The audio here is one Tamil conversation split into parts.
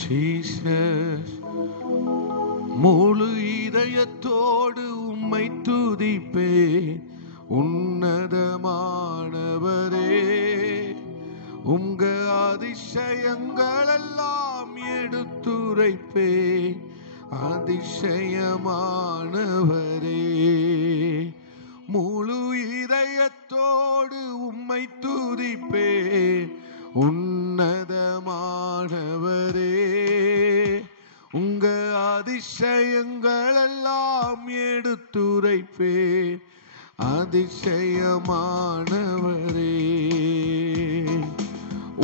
ஜீசஸ், முழு இதயத்தோடு உம்மை துதிப்பேன். உன்னதமானவரே, உங்க அதிசயங்கள் எல்லாம் எடுத்துரைப்பேன். அதிசயமானவரே, முழு இதயத்தோடு உம்மை துதிப்பேன். உன்னதமானவரே, உங்க அதிசயங்கள் எல்லாம் எடுத்துரைப்பேன். அதிசயமானவரே,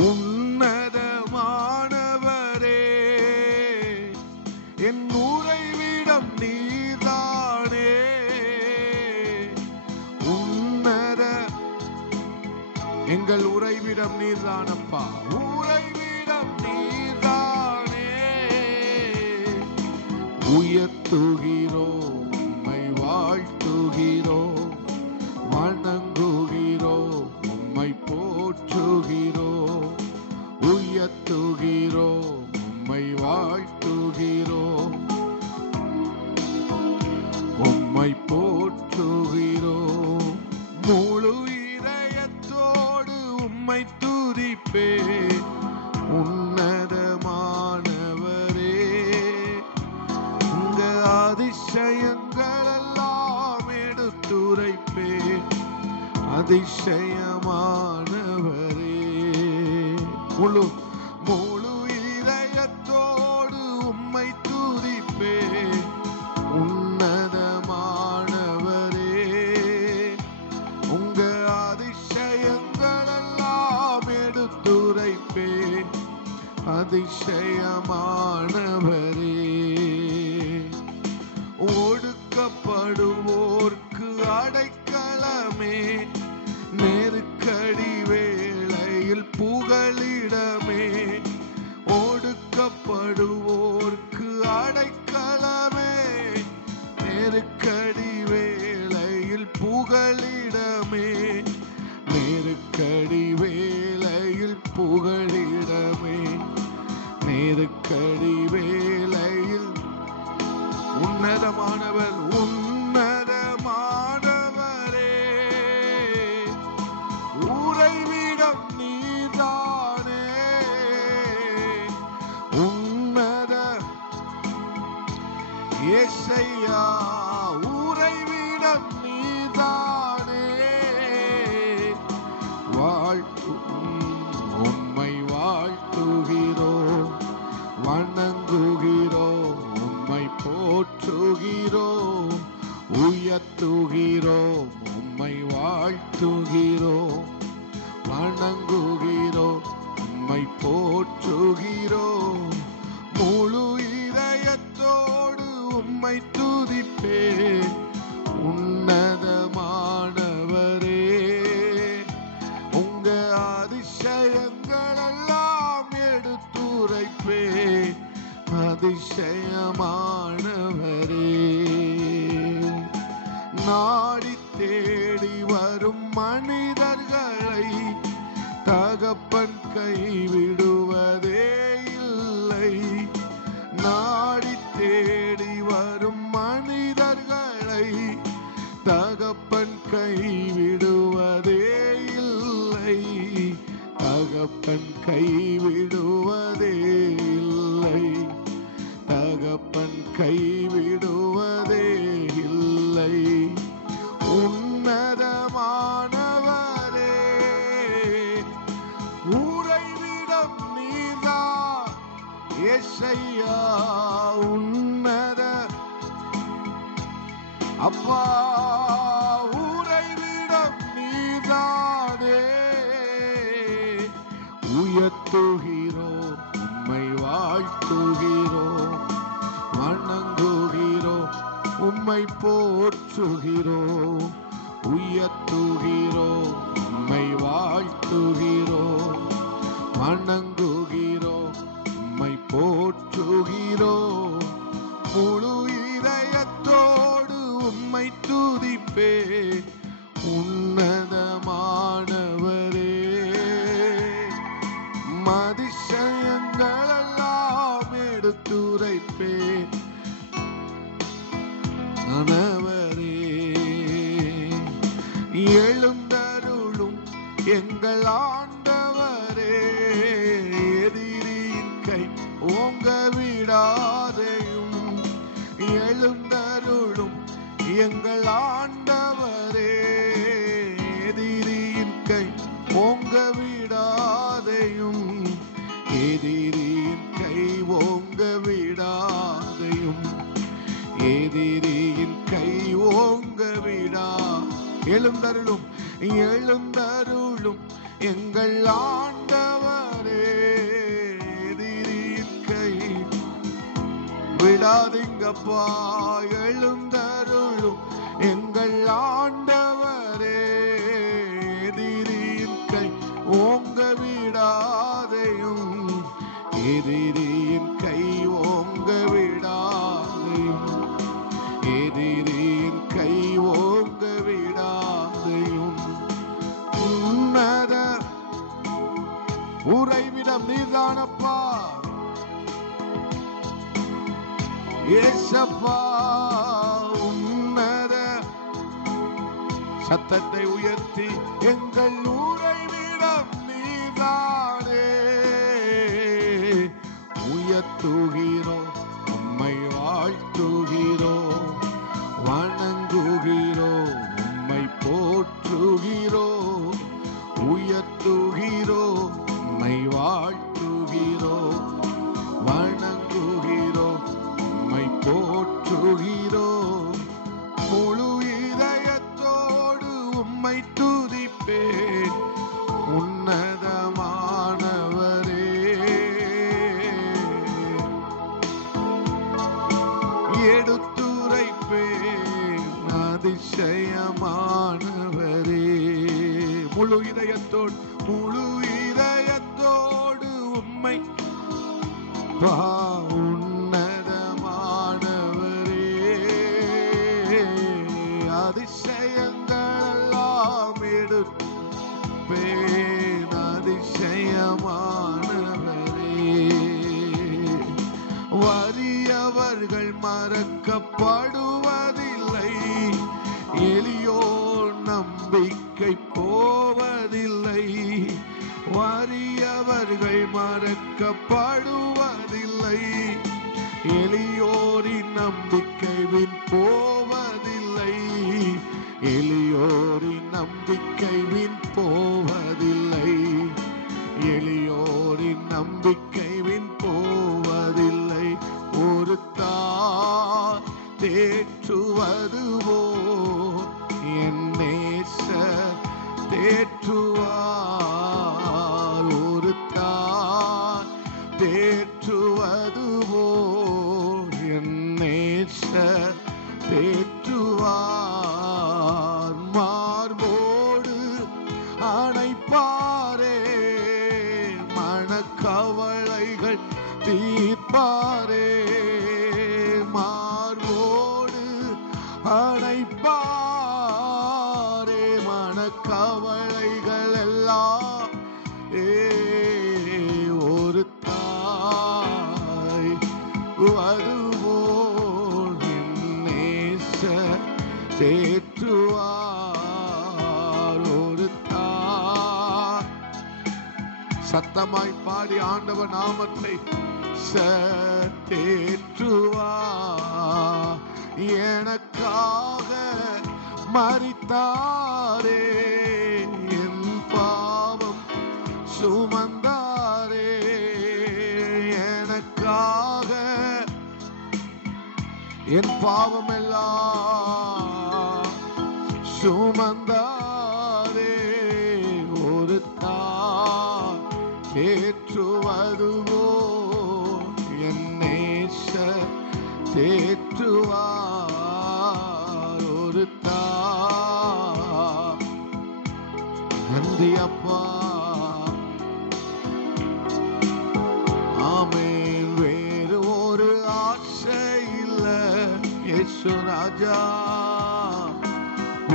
உன்னதமானவரே, என் உறைவிடம் நீர்தானே. எங்கள் உறைவிடம் நீர்தானப்பா, உறைவிடம் நீர்தானே. உயர்த்துகிறோம், உம்மை வாழ்த்துகிறோம், வணங்குகிறோம், உம்மை போற்றுகிறோம். உயர்த்துகிறோம், உம்மை வாழ்த்துகிறோம், உம்மை போற்றுகிறோம். முழு இதயத்தோடு உம்மை துதிப்பேன். உன்னதமானவரே, உங்க அதிசயங்கள் எல்லாம் எடுத்துரைப்பேன். அதிசயமானவரே, முழு இதயத்தோடு உம்மை துதிப்பேன். உன்னதமானவரே, உங்க அதிசயங்கள் எல்லாம் எடுத்துரைப்பேன். அதிசயமானவரே, ஒடுக்கப்படுவோர்க்கு அடைக்கலமே, நெருக்கடி வேளையில் புகலிடமே. ஒடுக்கப்படுவோர்க்கு அடைக்கலமே, நெருக்கடி வேளையில் புகலிடமே. நெருக்கடி வேளையில் புகலிடமே. நெருக்கடி வேளையில் உன்னதமானவர், உன்னதமானவரே, உறைவிடம் நீர்தானே. உன்னத இயேசையா, உறைவிடம் நீர்தானே. உம்மை வாழ்த்துகிறோம், வணங்குகிறோம், உம்மை போற்றுகிறோம். உயர்த்துகிறோம், உம்மை வாழ்த்துகிறோம், வணங்குகிறோம், உம்மை போற்றுகிறோம். முழு இதயத்தோடு உம்மை துதிப்பேன். உன்னதமானவரே, உங்க அதிசயங்கள் எல்லாம் எடுத்துரைப்பேன். அதிசயமானவரே, நாடி தேடி வரும் மனிதர்களை தகப்பன் கைவிடுவதே இல்லை. நாடி தேடி வரும் மனிதர்களை தகப்பன் கைவிடுவதே இல்லை. தகப்பன் கைவிடுவதே இல்லை. தகப்பன் கைவிடுவதே இல்லை. உன்னதமானவரே, உறைவிடம் நீர்தான் இயேசையா. உன்னத அப்பா, உறைவிடம் நீர்தானே. உயர்த்துகிறோம், உம்மை வாழ்த்துகிறோம், வணங்குகிறோம், உம்மை போற்றுகிறோம். உயர்த்துகிறோம், உம்மை வாழ்த்துகிறோம், வணங்குகிறோம், உம்மை போற்றுகிறோம். முழு இதயத்தோடு உம்மை துதிப்பேன். உன்னதமானவரே, அதிசயங்கள் எல்லாம் ஆண்டவரே, எதிரியின் கை ஓங்க விடாதையும் எழுந்தருளும் எங்கள் ஆண்டவரே, எதிரியின் கை ஓங்க விடாதையும் எதிரியின் கை ஓங்க விடாதையும் எதிரியின் கை ஓங்க விடா எழுந்தருளும் எழுந்தருளும் எங்கள் ஆண்டவரே, எதிரியின் கை விடாதீங்கப்பா, எழுந்தருளும் எங்கள் ஆண்டவரே, எதிரியின் கை ஓங்க விடாதையும் எதிரியின் கை ஓங்க விடாதையும் எதிரியின் கை ஓங்க விடாதையும் உன்னத உறைவிடம் நீதானப்பா ஏசப்பா, உன்னத சத்தத்தை உயர்த்தி எங்கள் உறைவிடம் நீதானே, உயர்த்துகிறோம் உம்மை வாழ்த்துகிறோம் வணங்குகிறோம் உம்மை போற்றுகிறோம், உயர்த்துகிறோம் உம்மை வாழ்த்துகிறோம் வணங்குகிறோம் உம்மை போற்றுகிறோம், முழு இதயத்தோடு உம்மை துதிப்பேன் உன்னதமானவரே, எடுத்துரைப்பேன் அதிசயமானவரே, முழு இதயத்தோடு உம்மை உன்னதமானவரே, அதிசயங்களெல்லாம் எடுப்பேன் அதிசயமானவரே, வறியவர்கள் மறக்கப்படுவதில்லை, எளியோர் நம்பிக்கை போவதில்லை, வறியவர்கள் மறக்கப்படுவதில்லை, எளியோரின் நம்பிக்கை வீண் போவதில்லை, எளியோரின் நம்பிக்கை வீண் போவதில்லை, எளியோரின் நம்பிக்கை வீண் போவதில்லை, ஒரு தாய் தேற்றுவதுவோ என் நேசர் தேற்றுவார், ஒரு தாய் தேற்றுவதுவோ என் நேசர் தேற்றுவார், மார்போடு அணைப்பாரே மனக்கவலைகள் தீர்ப்பாரே, மார்போடு அணைப்பாரே மனக்கவலைகள் எல்லாம், ஒரு தாய் வருவோர் நேச தேற்றுவார், ஒரு தாய் சத்தமாய் பாடி ஆண்டவர் நாமத்தை தேற்றுவார், எனக்காக மரித்தாரே என் பாவம் சுமந்தாரே, எனக்காக என் பாவம் எல்லாம் சுமந்தாரே, ஒரு தாய் தேற்றுவதுவோ என் நேசர் தேற்றுவார், ஒரு தாய். நன்றி அப்பா, ஆமென். வேறு ஒரு ஆசை இல்லை இயேசு ராஜா,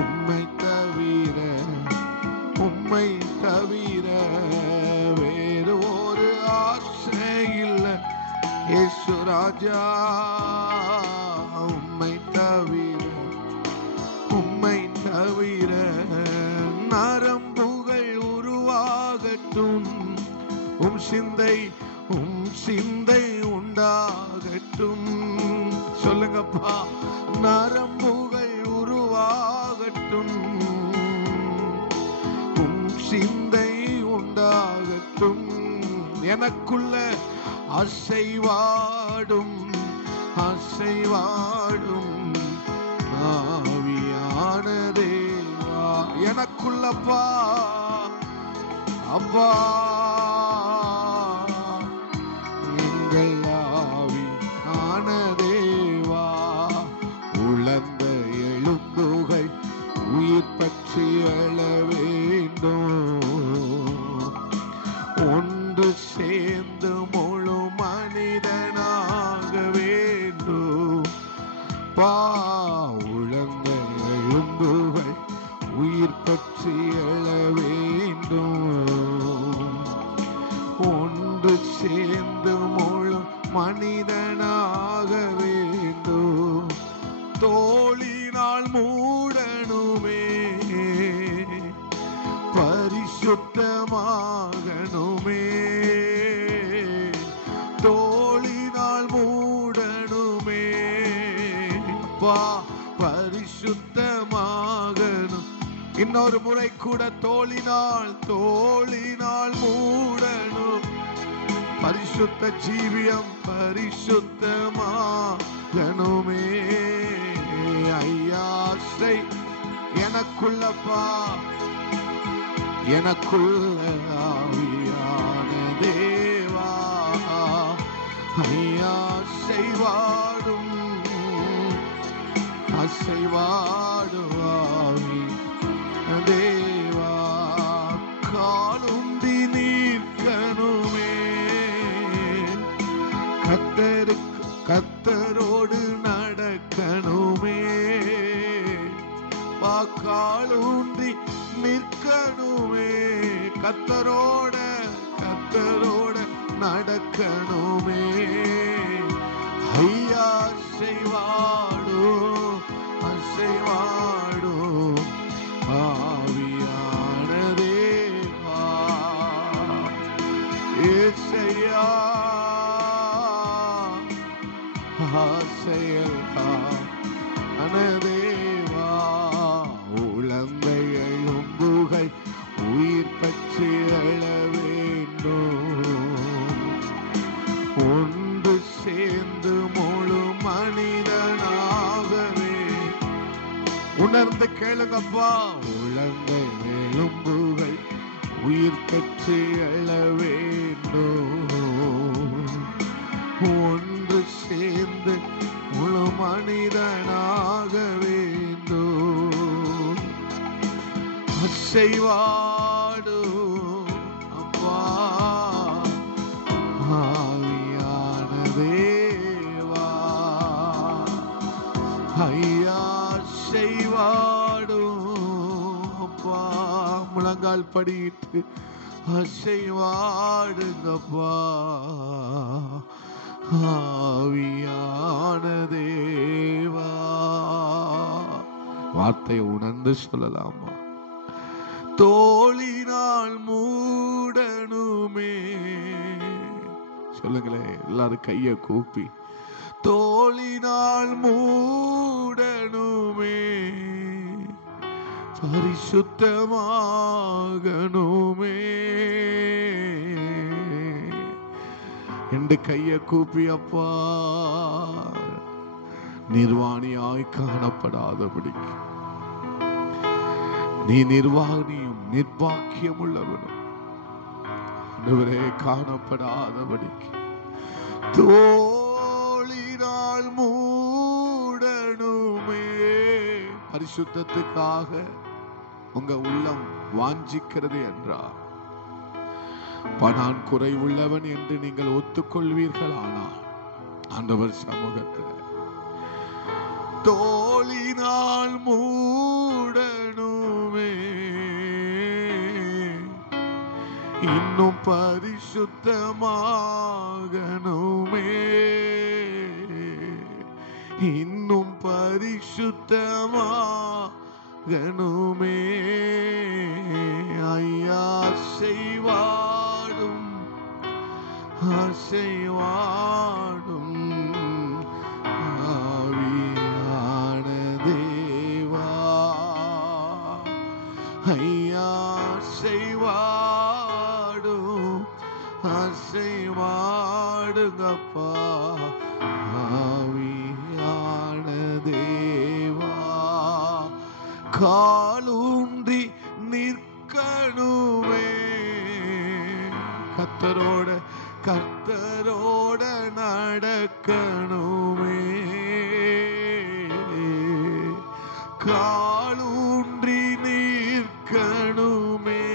உம்மை தவிர வேறு ஒரு ஆசை இல்லை இயேசு ராஜா, உம்மை தவிர நரம்புகள் உருவாக உண்டாகட்டும், உம் சிந்தை உண்டாகட்டும். சொல்லுங்கப்பா. நரம்புகள் உருவாகட்டும், உம் சிந்தை உண்டாகட்டும். எனக்குள்ள அசைவாடும் ஆவியான தேவா, எனக்குள்ளப்பா அப்பா எங்கள் ஆவியான தேவா, உலர்ந்த எலும்புகள் உயிர் பற்றி எழ வேண்டும், ஒன்று சேர்ந்து முழு மனிதனாக வேண்டும். உலர்ந்த எலும்புகள் உயிர் பற்றி எழ வேண்டும், ஒன்று சேர்ந்து முழு மனிதனாக வேண்டும். தோளினால் மூடனுமே, பரிசுத்தமாகணுமே, தோளினால் மூடனுமே, பரிசுத்தமாகணும். இன்னொரு முறை கூட தோளினால் மூடணும். பரிசுத்த ஜீவியம் பரிசுத்தமாகணுமே. ஐயாசை எனக்குள்ளப்பா, எனக்குள்ள ஆவியான தேவா, ஐயா அசைவாடும் ஆவி தேவா, காலுந்தி நிற்கணுமே, கத்தரோடு நடக்கணுமே, காலுந்தி நிற்கணுமே, கத்தரோட நடக்கணுமே. ஐயா அசைவாடும் ஆவியான தேவா, ஏசையா தேவா, உலர்ந்த எலும்புகள் உயிர் பற்றி எழ வேண்டும், ஒன்று சேர்ந்து முழு மனிதனாகவே. உணர்ந்து கேளுங்கப்பா. உலர்ந்த எலும்புகள் உயிர் பெற்று எழ வேண்டும், ஒன்று சேர்ந்து முழு மனிதனாக வேண்டும். அசைவாடும் அப்பா ஆவியான தேவா, ஐயா அசைவாடும் அப்பா. முழங்கால் படியிட்டு அசைவாடுங்கப்பா ஆவியான தேவா. வார்த்தையை உணர்ந்து சொல்லலாமா? தோளினால் மூடனுமே. சொல்லுங்களேன் எல்லாரும் கைய கூப்பி. தோளினால் மூடனுமே, பரிசுத்தமாகணுமே என்று கைய கூப்பி அப்பா நிர்வாணியாய் காணப்படாதபடிக்கு, நீ நிர்வாணியும் நிர்பாக்கியம் உள்ளவனும் ஆண்டவரே காணப்படாதபடிக்கு தோளினால் மூடனுமே. பரிசுத்தத்துக்காக உங்க உள்ளம் வாஞ்சிக்கிறது என்றார், நான் குறைவுள்ளவன் என்று நீங்கள் ஒத்துக்கொள்வீர்கள். ஆனால் ஆண்டவர் சமூகத்தில் தோளினால் மூடனுமே, இன்னும் பரிசுத்தமாகணுமே, இன்னும் பரிசுத்தமாகணுமே. கணுமே ஐயா செய்வாடும் அசைவாடும் ஆவியான தேவா ஐயா செய்வாடும் அசைவாடுங்கப்பா ஆவியான தேவா காலூன்றி நிற்கணுமே கர்த்தரோட நடக்கணுமே காலூன்றி நிற்கணுமே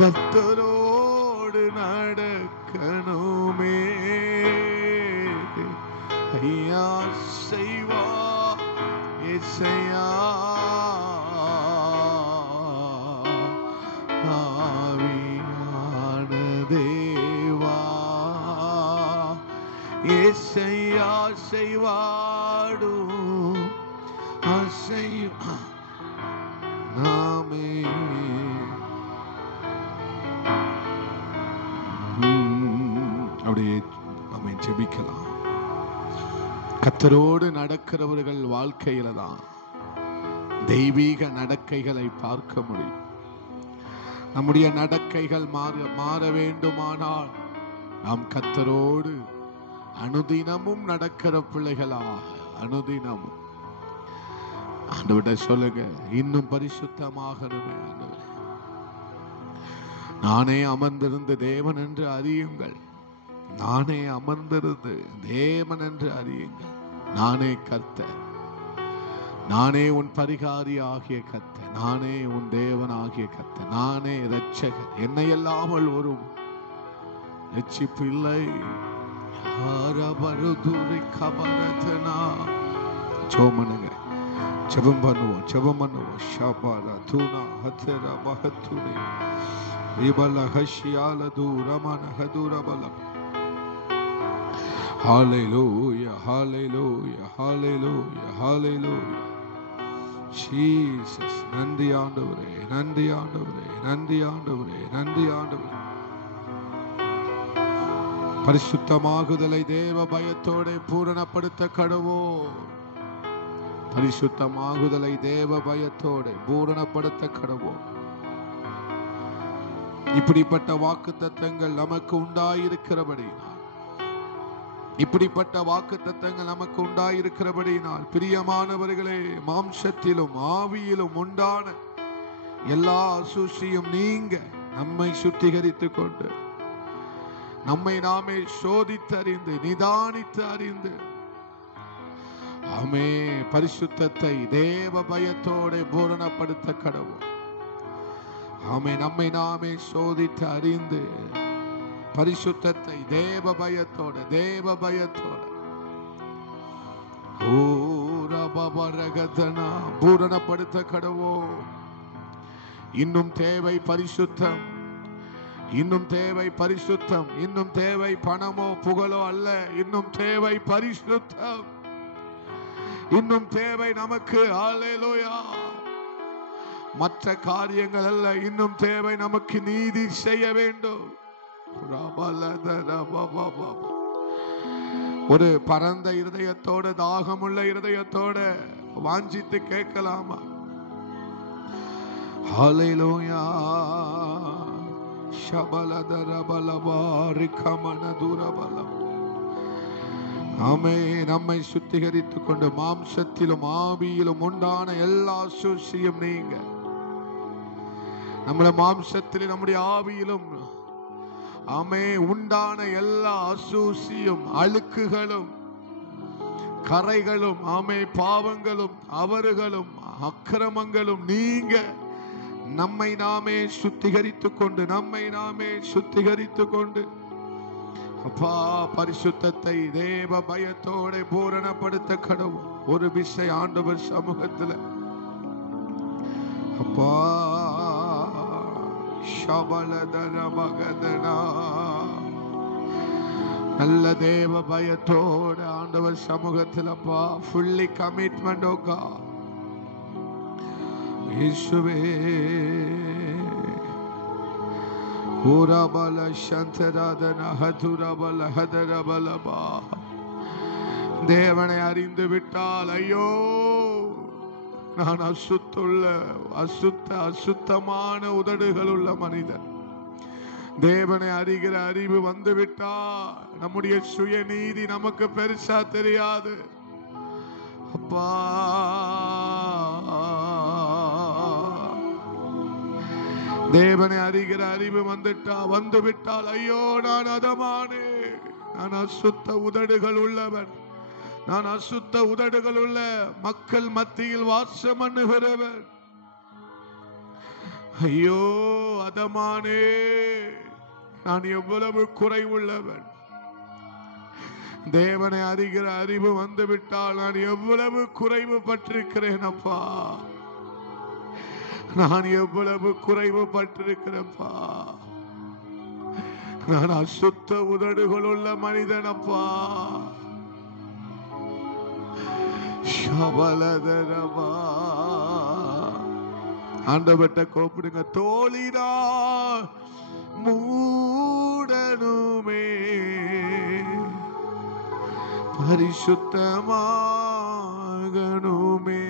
கர்த்தரோடு நடக்கணுமே ஐயா செய்வா இசையா ஆவியான தேவா இசையா செய்வாடும் அசைவா நாமே அப்படியே நாம ஜெபிக்கலாம். கர்த்தரோடு நடக்கிறவர்கள் வாழ்க்கையில தான் தெய்வீக நடக்கைகளை பார்க்க முடியும். நம்முடைய நடக்கைகள் மாற வேண்டுமானால் நாம் கர்த்தரோடு அனுதினமும் நடக்கிற பிள்ளைகளாக அனுதினமும் ஆண்டவர்கிட்ட சொல்லுங்க, இன்னும் பரிசுத்தமாகணுமே ஆண்டவரே. நானே அமர்ந்திருந்து தேவன் என்று அறியுங்கள். நானே அமர்ந்திருந்து தேவன் என்று அறியுங்கள். நானே கர்த்தர், நானே உன் பரிகாரி ஆகிய கர்த்தர், நானே உன் தேவன் ஆகிய கர்த்தர், நானே இரட்சகர். என்னை இல்லாமல் ஒரு ரட்சிப்பு இல்லை. சோமனுங்க ஜெபம் பண்ணுவோம். ஷபாரா தூனா ஹத்தரா மஹத்துனே விபல ஹஷியால தூரமன ஹதுரபலம். Hallelujah, hallelujah, hallelujah, hallelujah. Jesus, நன்றி ஆண்டவரே, நன்றி ஆண்டவரே, நன்றி ஆண்டவரே, நன்றி ஆண்டவரே. பரிசுத்தமாகுதலை தேவ பயத்தோட பூரணப்படுத்த கடவோம். பரிசுத்தமாகுதலை தேவ பயத்தோட பூரணப்படுத்த கடவோம். இப்படிப்பட்ட வாக்குத்தத்தங்கள் நமக்கு உண்டாயிருக்கிறபடியினால் பிரியமானவர்களே, மாம்சத்திலும் ஆவியிலும் உண்டான எல்லா அசூசியும் நீங்க நம்மை சுத்திகரித்துக் கொண்டு நம்மை நாமே சோதித்தறிந்து நிதானித்து அறிந்து ஆமே பரிசுத்தத்தை தேவ பயத்தோட பூரணப்படுத்த கடவோம். ஆமே நம்மை நாமே சோதித்து அறிந்து பரிசுத்தத்தை தேவ பயத்தோட பூரணப்படுத்த கடவோம். இன்னும் தேவை பரிசுத்தம், இன்னும் தேவை பரிசுத்தம், இன்னும் தேவை பணமோ புகழோ அல்ல. இன்னும் தேவை பரிசுத்தம், இன்னும் தேவை நமக்கு ஹல்லேலூயா மற்ற காரியங்கள் அல்ல. இன்னும் தேவை நமக்கு நீதி செய்ய வேண்டும். ஒரு பரந்த இருதயத்தோட தாகமுள்ள இருதயத்தோட வாஞ்சித்து கேட்கலாமா? ஹல்லேலூயா ஆமே நம்மை சுத்திகரித்துக் கொண்டு மாம்சத்திலும் ஆவியிலும் உண்டான எல்லா அசூசியும் நீங்க நம்முடைய மாம்சத்திலும் நம்முடைய ஆவியிலும் ஆமே உண்டான எல்லா அசூசியும் அழுக்குகளும் கரைகளும் ஆமே பாவங்களும் அவர்களும் அக்கிரமங்களும் நீங்க நம்மை நாமே சுத்திகரித்துக் கொண்டு அப்பா பரிசுத்தத்தை தேவ பயத்தோட பூரணப்படுத்த கடவுள். ஒரு விசை ஆண்டவர் சமூகத்தில் அப்பா ஷபலதர மகதனா நல்ல தேவ பயத்தோடு ஆண்டவர் சமூகத்தில் அப்பா ஃபுல்லி கமிட்மெண்ட் ஓ காட். இயேசுவே ஊராபல சந்தராதன ஹதுரபல ஹதரபலபா. தேவனை அறிந்து விட்டால் ஐயோ நான் அசுத்தமான உதடுகள் உள்ள மனிதன். தேவனை அறிகிற அறிவு வந்துவிட்டா நம்முடைய சுயநீதி நமக்கு பெருசா தெரியாது. அப்பா தேவனை அறிகிற அறிவு வந்துவிட்டால் ஐயோ நான் அதமானே, நான் அசுத்த உதடுகள் உள்ளவன், நான் அசுத்த உதடுகள் உள்ள மக்கள் மத்தியில் வாசம் பண்ணுகிறவன். ஐயோ அதமானே, நான் எவ்வளவு குறைவுள்ளவன். தேவனை அறிகிற அறிவு வந்துவிட்டால் நான் எவ்வளவு குறைவு பட்டிருக்கிறேன் அப்பா, நான் எவ்வளவு குறைவு பட்டிருக்கிறேன்ப்பா. நான் அசுத்த உதடுகள் உள்ள மனிதன் அப்பா. சபலதரமா ஆண்டவர்ட்ட கூப்பிடுங்க. தோழினா மூடனுமே பரிசுத்தமாகணுமே.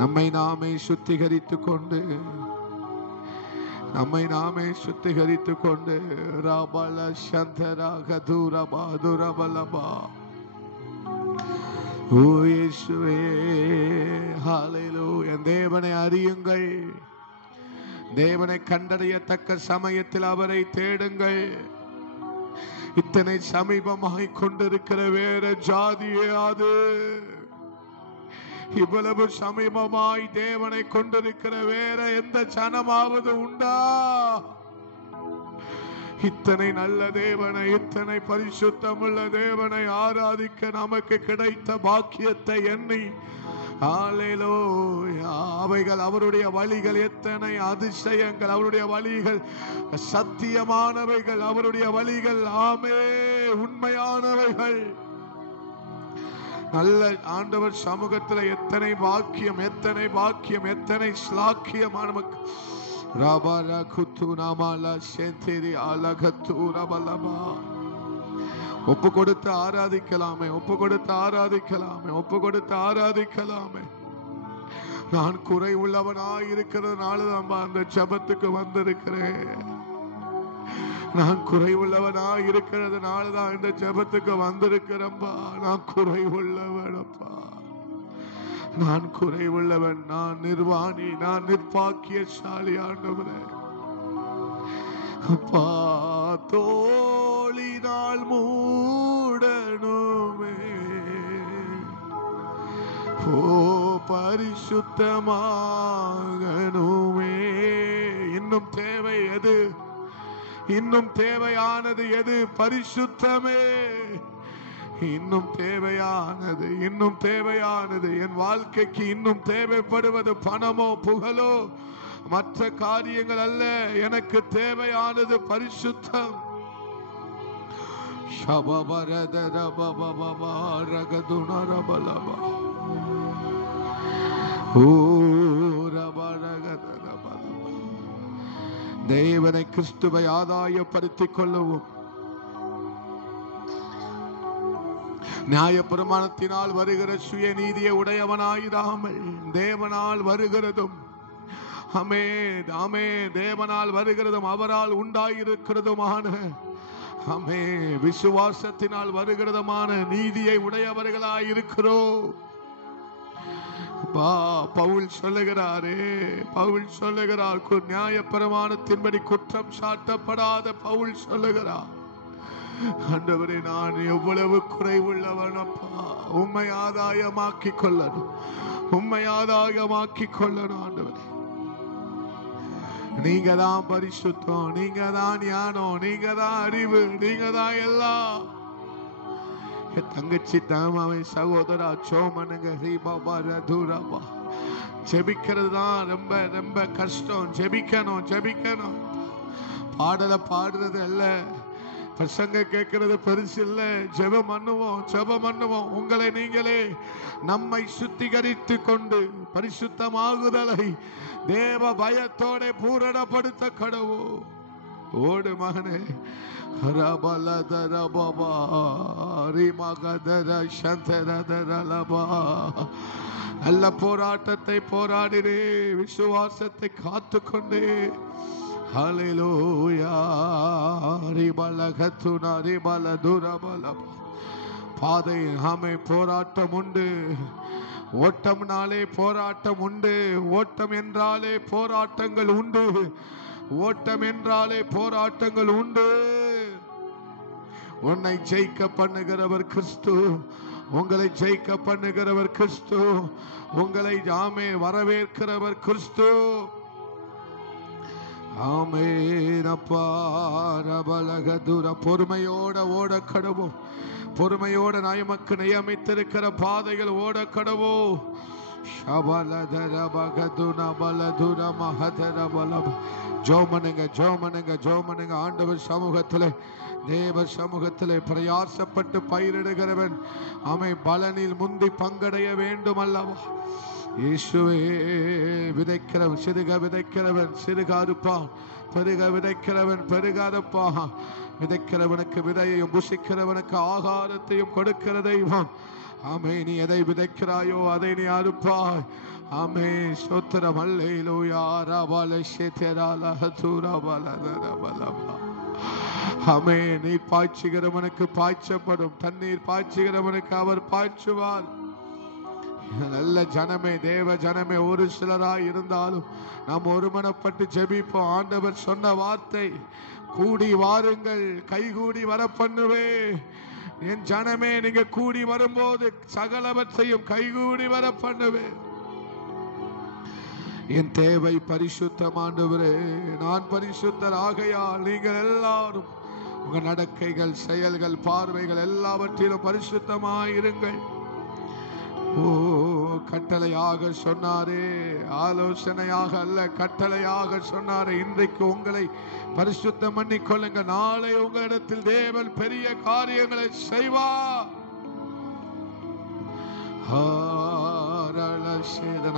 நம்மை நாமே சுத்திகரித்துக் கொண்டு ரபல சந்தரா கதுரபா துரபலபா. ஓ இயேசுவே ஹல்லேலூயா. தேவனை அறியுங்கள், தேவனை கண்டறியத்தக்க சமயத்தில் அவரை தேடுங்கள். இத்தனை சமீபமாய் கொண்டிருக்கிற வேற ஜாதியே அது. இவ்வளவு சமீபமாய் தேவனை கொண்டிருக்கிற வேற எந்த ஜனமாவது உண்டா? இத்தனை நல்ல தேவனை, இத்தனை பரிசுத்தமுள்ள தேவனை ஆராதிக்க நமக்கு கிடைத்த பாக்கியத்தை எண்ணி அவைகள் அவருடைய வழிகள் எத்தனை அதிசயங்கள், அவருடைய வழிகள் சத்தியமானவைகள், அவருடைய வழிகள் ஆமே உண்மையானவைகள். நல்ல ஆண்டவர் சமூகத்தில் எத்தனை பாக்கியம், எத்தனை பாக்கியம், எத்தனை ஸ்லாக்கியம் நமக்கு. ஒப்பு கொடுத்து ஆராதிக்கலாமே, ஒப்பு கொடுத்து ஆராதிக்கலாமே, ஒப்பு கொடுத்து ஆராதிக்கலாமே. நான் குறை உள்ளவனாய் இருக்கிறதுனால தான் அந்த ஜபத்துக்கு வந்திருக்கிறேன். நான் குறைவுள்ளவனாய் இருக்கிறதுனால தான் இந்த ஜபத்துக்கு வந்திருக்கிறேன்பா. நான் குறைவுள்ளவனப்பா, நான் குறைவுள்ளவன், நான் நிர்வாணி, நான் நிர்பாக்கியசாலி ஆண்டவரே. அப்பா தோளினால் மூடனுமே, ஓ பரிசுத்தமாகணுமே. இன்னும் தேவை எது? இன்னும் தேவையானது எது? பரிசுத்தமே. இன்னும் தேவையானது, இன்னும் தேவையானது என் வாழ்க்கைக்கு இன்னும் தேவைப்படுவது பணமோ புகழோ மற்ற காரியங்கள் அல்ல. எனக்கு தேவையானது பரிசுத்தம். தேவனை கிறிஸ்துவை ஆதாயப்படுத்திக் கொள்ளவும், நியாய பிரமாணத்தினால் வருகிற சுயநீதியை உடையவனாயிராமல் தேவனால் வருகிறதும், ஆமே ஆமே தேவனால் வருகிறதும் அவரால் உண்டாயிருக்கிறதுமான ஆமே விசுவாசத்தினால் வருகிறதுமான நீதியை உடையவர்களாயிருக்கிறோம். பவுல் சொல்லுகிறாரே, பவுல் சொல்லுகிறார், நியாய பிரமாணத்தின்படி குற்றம் சாட்டப்படாத பவுல் சொல்லுகிறார், ஆண்டவரே நான் எவ்வளவு குறைவுள்ளவன் அப்பா, உம்மை ஆதாயமாக்கி கொள்ளணும், உம்மை ஆதாயமாக்கி கொள்ளணும். ஆண்டவரே நீங்க தான் பரிசுத்தம், நீங்க தான் ஞானம், நீங்க தான் அறிவு, நீங்க தான் எல்லாம். தங்கச்சி தாமாவை சகோதரா சோமனுங்க ஜெபிக்கிறது தான் ரொம்ப ரொம்ப கஷ்டம். ஜெபிக்கணும், ஜெபிக்கணும். பாடலை பாடுறது அல்ல, பிரசங்க கேட்கிறது பெருசு இல்ல. ஜெபம் பண்ணுவோம், ஜெபம் பண்ணுவோம். உங்களை நீங்களே நம்மை சுத்திகரித்து கொண்டு பரிசுத்தமாகுதலை தேவ பயத்தோட பூரணப்படுத்த கடவு. ஓடு மகனே. நல்ல போராட்டத்தை போராடினே, விசுவாசத்தை காத்து கொண்டே. ஹல்லேலூயா. ரிபலகத்துனா ரிபலதுரபலப. பாதை ஆமே போராட்டம் உண்டு. ஓட்டம்னாலே போராட்டம் உண்டு. ஓட்டம் என்றாலே போராட்டங்கள் உண்டு. ஓட்டம் என்றாலே போராட்டங்கள் உண்டு. உன்னை ஜெயிக்க பண்ணுகிறவர் கிறிஸ்து. உங்களை ஜெயிக்க பண்ணுகிறவர் கிறிஸ்து. உங்களை ஆமே வரவேற்கிறவர் கிறிஸ்து. பொறுமையோட ஓட கடவும். பொறுமையோட நாயமக்கு நியமித்திருக்கிற பாதைகள் ஓட கடவோ. ஜோமனுங்க ஜோமனுங்க ஜோமனுங்க. ஆண்டவர் சமூகத்திலே, தேவ சமூகத்திலே பிரயாசப்பட்டு பயிரிடுகிறவன் அமை பலனில் முந்தி பங்கடைய வேண்டும் அல்லவா? இயேசுவே. விதைக்கிறவன் சிறுக விதைக்கிறவன் சிறுக அறுப்பான், பெருக விதைக்கிறவன் பெருக அறுப்பான். விதைக்கிறவனுக்கு விதையையும் புசிக்கிறவனுக்கு ஆகாரத்தையும் கொடுக்கிற தெய்வம். ஆமே. நீ எதை விதைக்கிறாயோ அதை நீ அறுப்பாய். ஆமே. ஸ்தோத்திரம். அல்லேலூயா. ஆமே. நீர் பாய்ச்சுகிறவனுக்கு பாய்ச்சப்படும், தண்ணீர் பாய்ச்சுகிறவனுக்கு அவர் பாய்ச்சுவார். நல்ல ஜனமே, தேவ ஜனமே, ஒரு சிலராய் இருந்தாலும் நாம் ஒருமனப்பட்டு ஜெபிப்போம். ஆண்டவர் சொன்ன வார்த்தை, கூடி வாருங்கள், கைகூடி வர பண்ணுவே. என் ஜனமே, நீங்க கூடி வரும்போது சகலவற்றையும் கைகூடி வர பண்ணுவே. என் தேவை பரிசுத்தம் ஆண்டவரே. நான் பரிசுத்தர் ஆகையால் நீங்கள் எல்லாரும் உங்க நடக்கைகள், செயல்கள், பார்வைகள் எல்லாவற்றிலும் பரிசுத்தமாயிருங்கள். ஓ, கட்டளையாக சொன்னாரே, ஆலோசனையாக அல்ல, கட்டளையாக சொன்னாரே. இன்றைக்கு உங்களை பரிசுத்தம் பண்ணிக்கொள்ளுங்க. நாளை உங்களிடத்தில் தேவன் பெரிய காரியங்களை செய்வார்.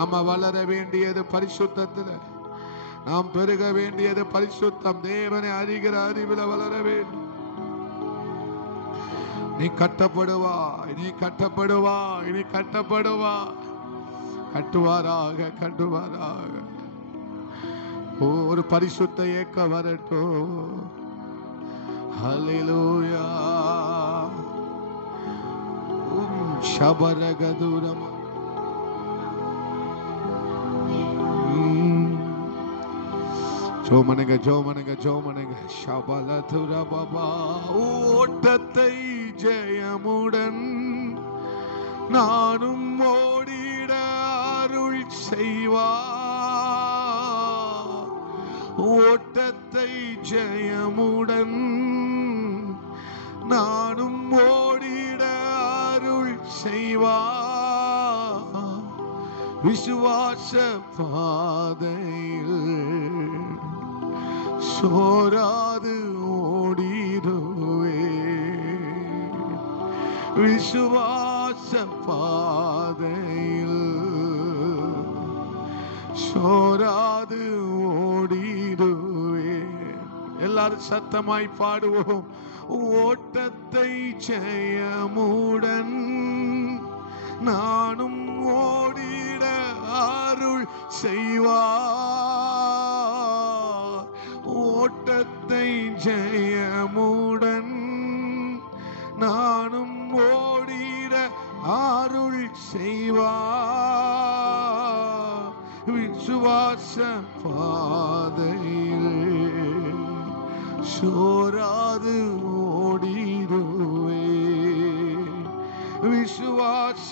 நம்ம வளர வேண்டியது பரிசுத்தத்தில், நாம் பெருக வேண்டியது பரிசுத்தம். தேவனை அறிகிற அறிவில் வளர வேண்டும். நீ கட்டப்படுவா, நீ கட்டப்படுவா, நீ கட்டப்படுவா. கட்டுவாராக, கட்டுவாராக. ஒரு பரிசுத்த ஏக்க வரட்டும். ஹல்லேலூயா. ஷபரகதுரம். ஜோமனுங்க ஜோமனுங்க ஜோமனுங்க. ஷபலதுர பாபா. ஓட்டத்தை ஜெயமுடன் நானும் ஓடிட அருள் செய்வார். ஓட்டத்தை ஜெயமுடன் நானும் ஓடிட அருள் செய்வார். விசுவாச பாதையில் சோராது ஓடிடுவே. விசுவாச பாதையில் சோராது ஓடிடுவே. எல்லாரும் சத்தமாய் பாடுவோம். ஓட்டத்தை ஜெயமுடன் நானும் ஓடிட அருள் செய்வார். ஓட்டத்தை ஜெயமுடன் நானும் ஓடிட அருள் செய்வார். விசுவாச பாதையில் சோராது ஓடிடுவே. விசுவாச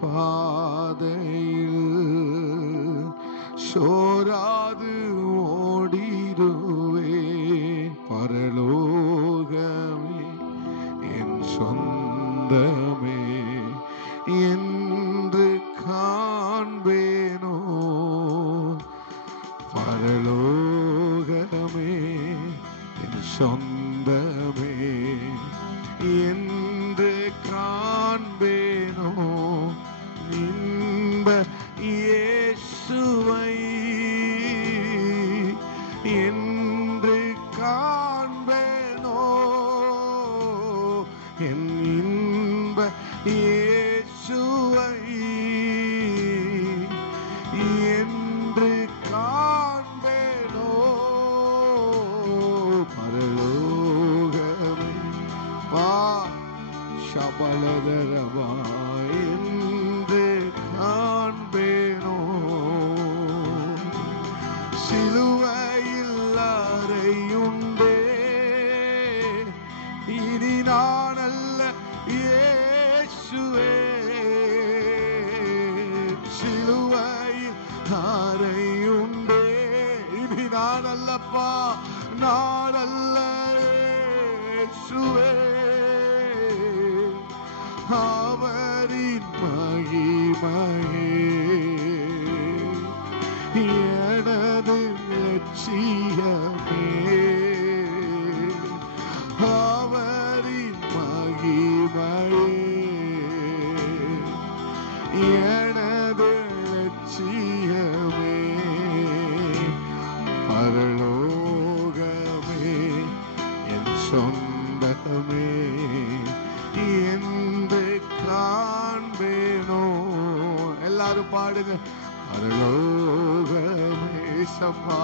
பாதையில் சோராது ஓடிடுவே. பரலோகமே என் சொந்தமே என்று காண்பேனோ. பரலோகமே சொந்தமே என்று காண்பேனோ இன்ப இயேசுவை என்று காண்பேனோ என் இன்ப இயேசுவை என்று காண்பேனோ பரலோகமே பா சபலதரவா என்று காண்பேனோ சிலுவையில் அறையுண்டே இனி நான் அல்ல இயேசுவே சிலுவையில் அறையுண்டே இனி நான் அல்லப்பா நான் அல்ல இயேசுவே அவரின் மகிமையே எனது லட்சியமே அவரின் மகிமையே எனது லட்சியமே பரலோகமே என் சொந்தமே என்று காண்பேனோ எல்லாரும் பாடுங்க பரலோகமே சப்பா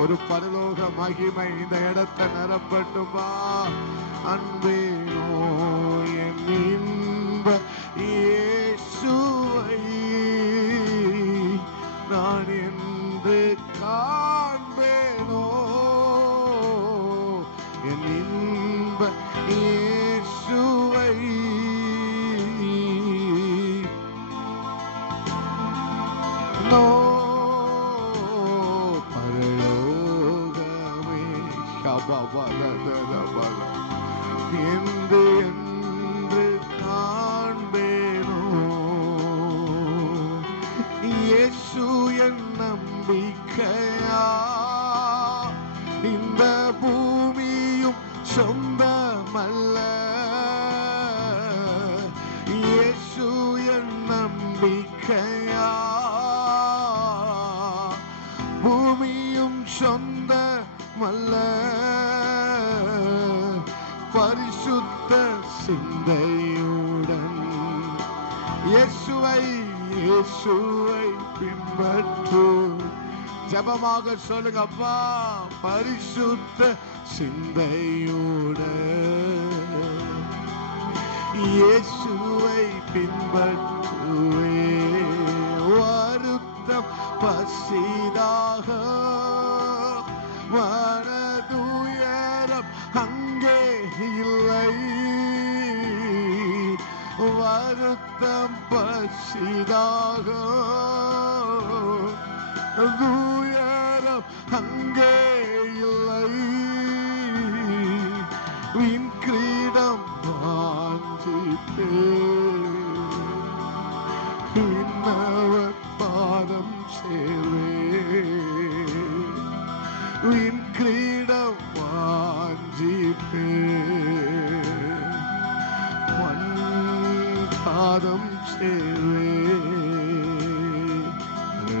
ஒரு பரலோக மகிமை இந்த இடத்தை நிரப்பட்டுமா அன்பேனோ என் இன்ப இயேசுவை நான் என்று காண்பேனோ என் இன்ப இயேசுவை நோ பரலோகமே சபபலதரபல என்று என்று காண்பேனோ இயேசு என் நம்பிக்கையா இந்த பூமியும் சொந்தமல்ல இயேசு என் நம்பிக்கையா பூமியும் சொந்தமல்ல பரிசுத்த சிந்தையுடன் இயேசுவை பின்பற்று ஜெபமாக சொல்லுங்க அப்பா பரிசுத்த சிந்தையுடன் இயேசுவை பின்பற்றுவே வருத்தம் பசிதாக மனதுயரம் அங்கே இல்லை வருத்தம் பசிதாக துயரம் அங்கே இல்லை வின் கிரீடம் வாஞ்சிப்பே விண்ணவர் பாதம் சேவே வின் கிரீடம் வாஞ்சிப்பே பாதம் சேவே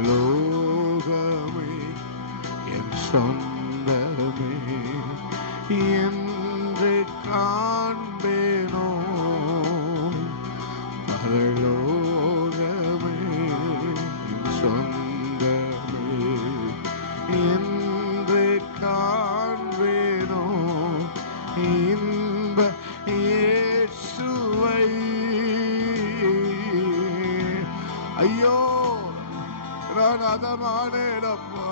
லோகமே என் சொந்தமே என்று காண்பேனோ பரலோகமே என் சொந்தமே என்று காண்பேனோ இன்ப இயேசுவை ஐயோ நான் அதமானேனப்பா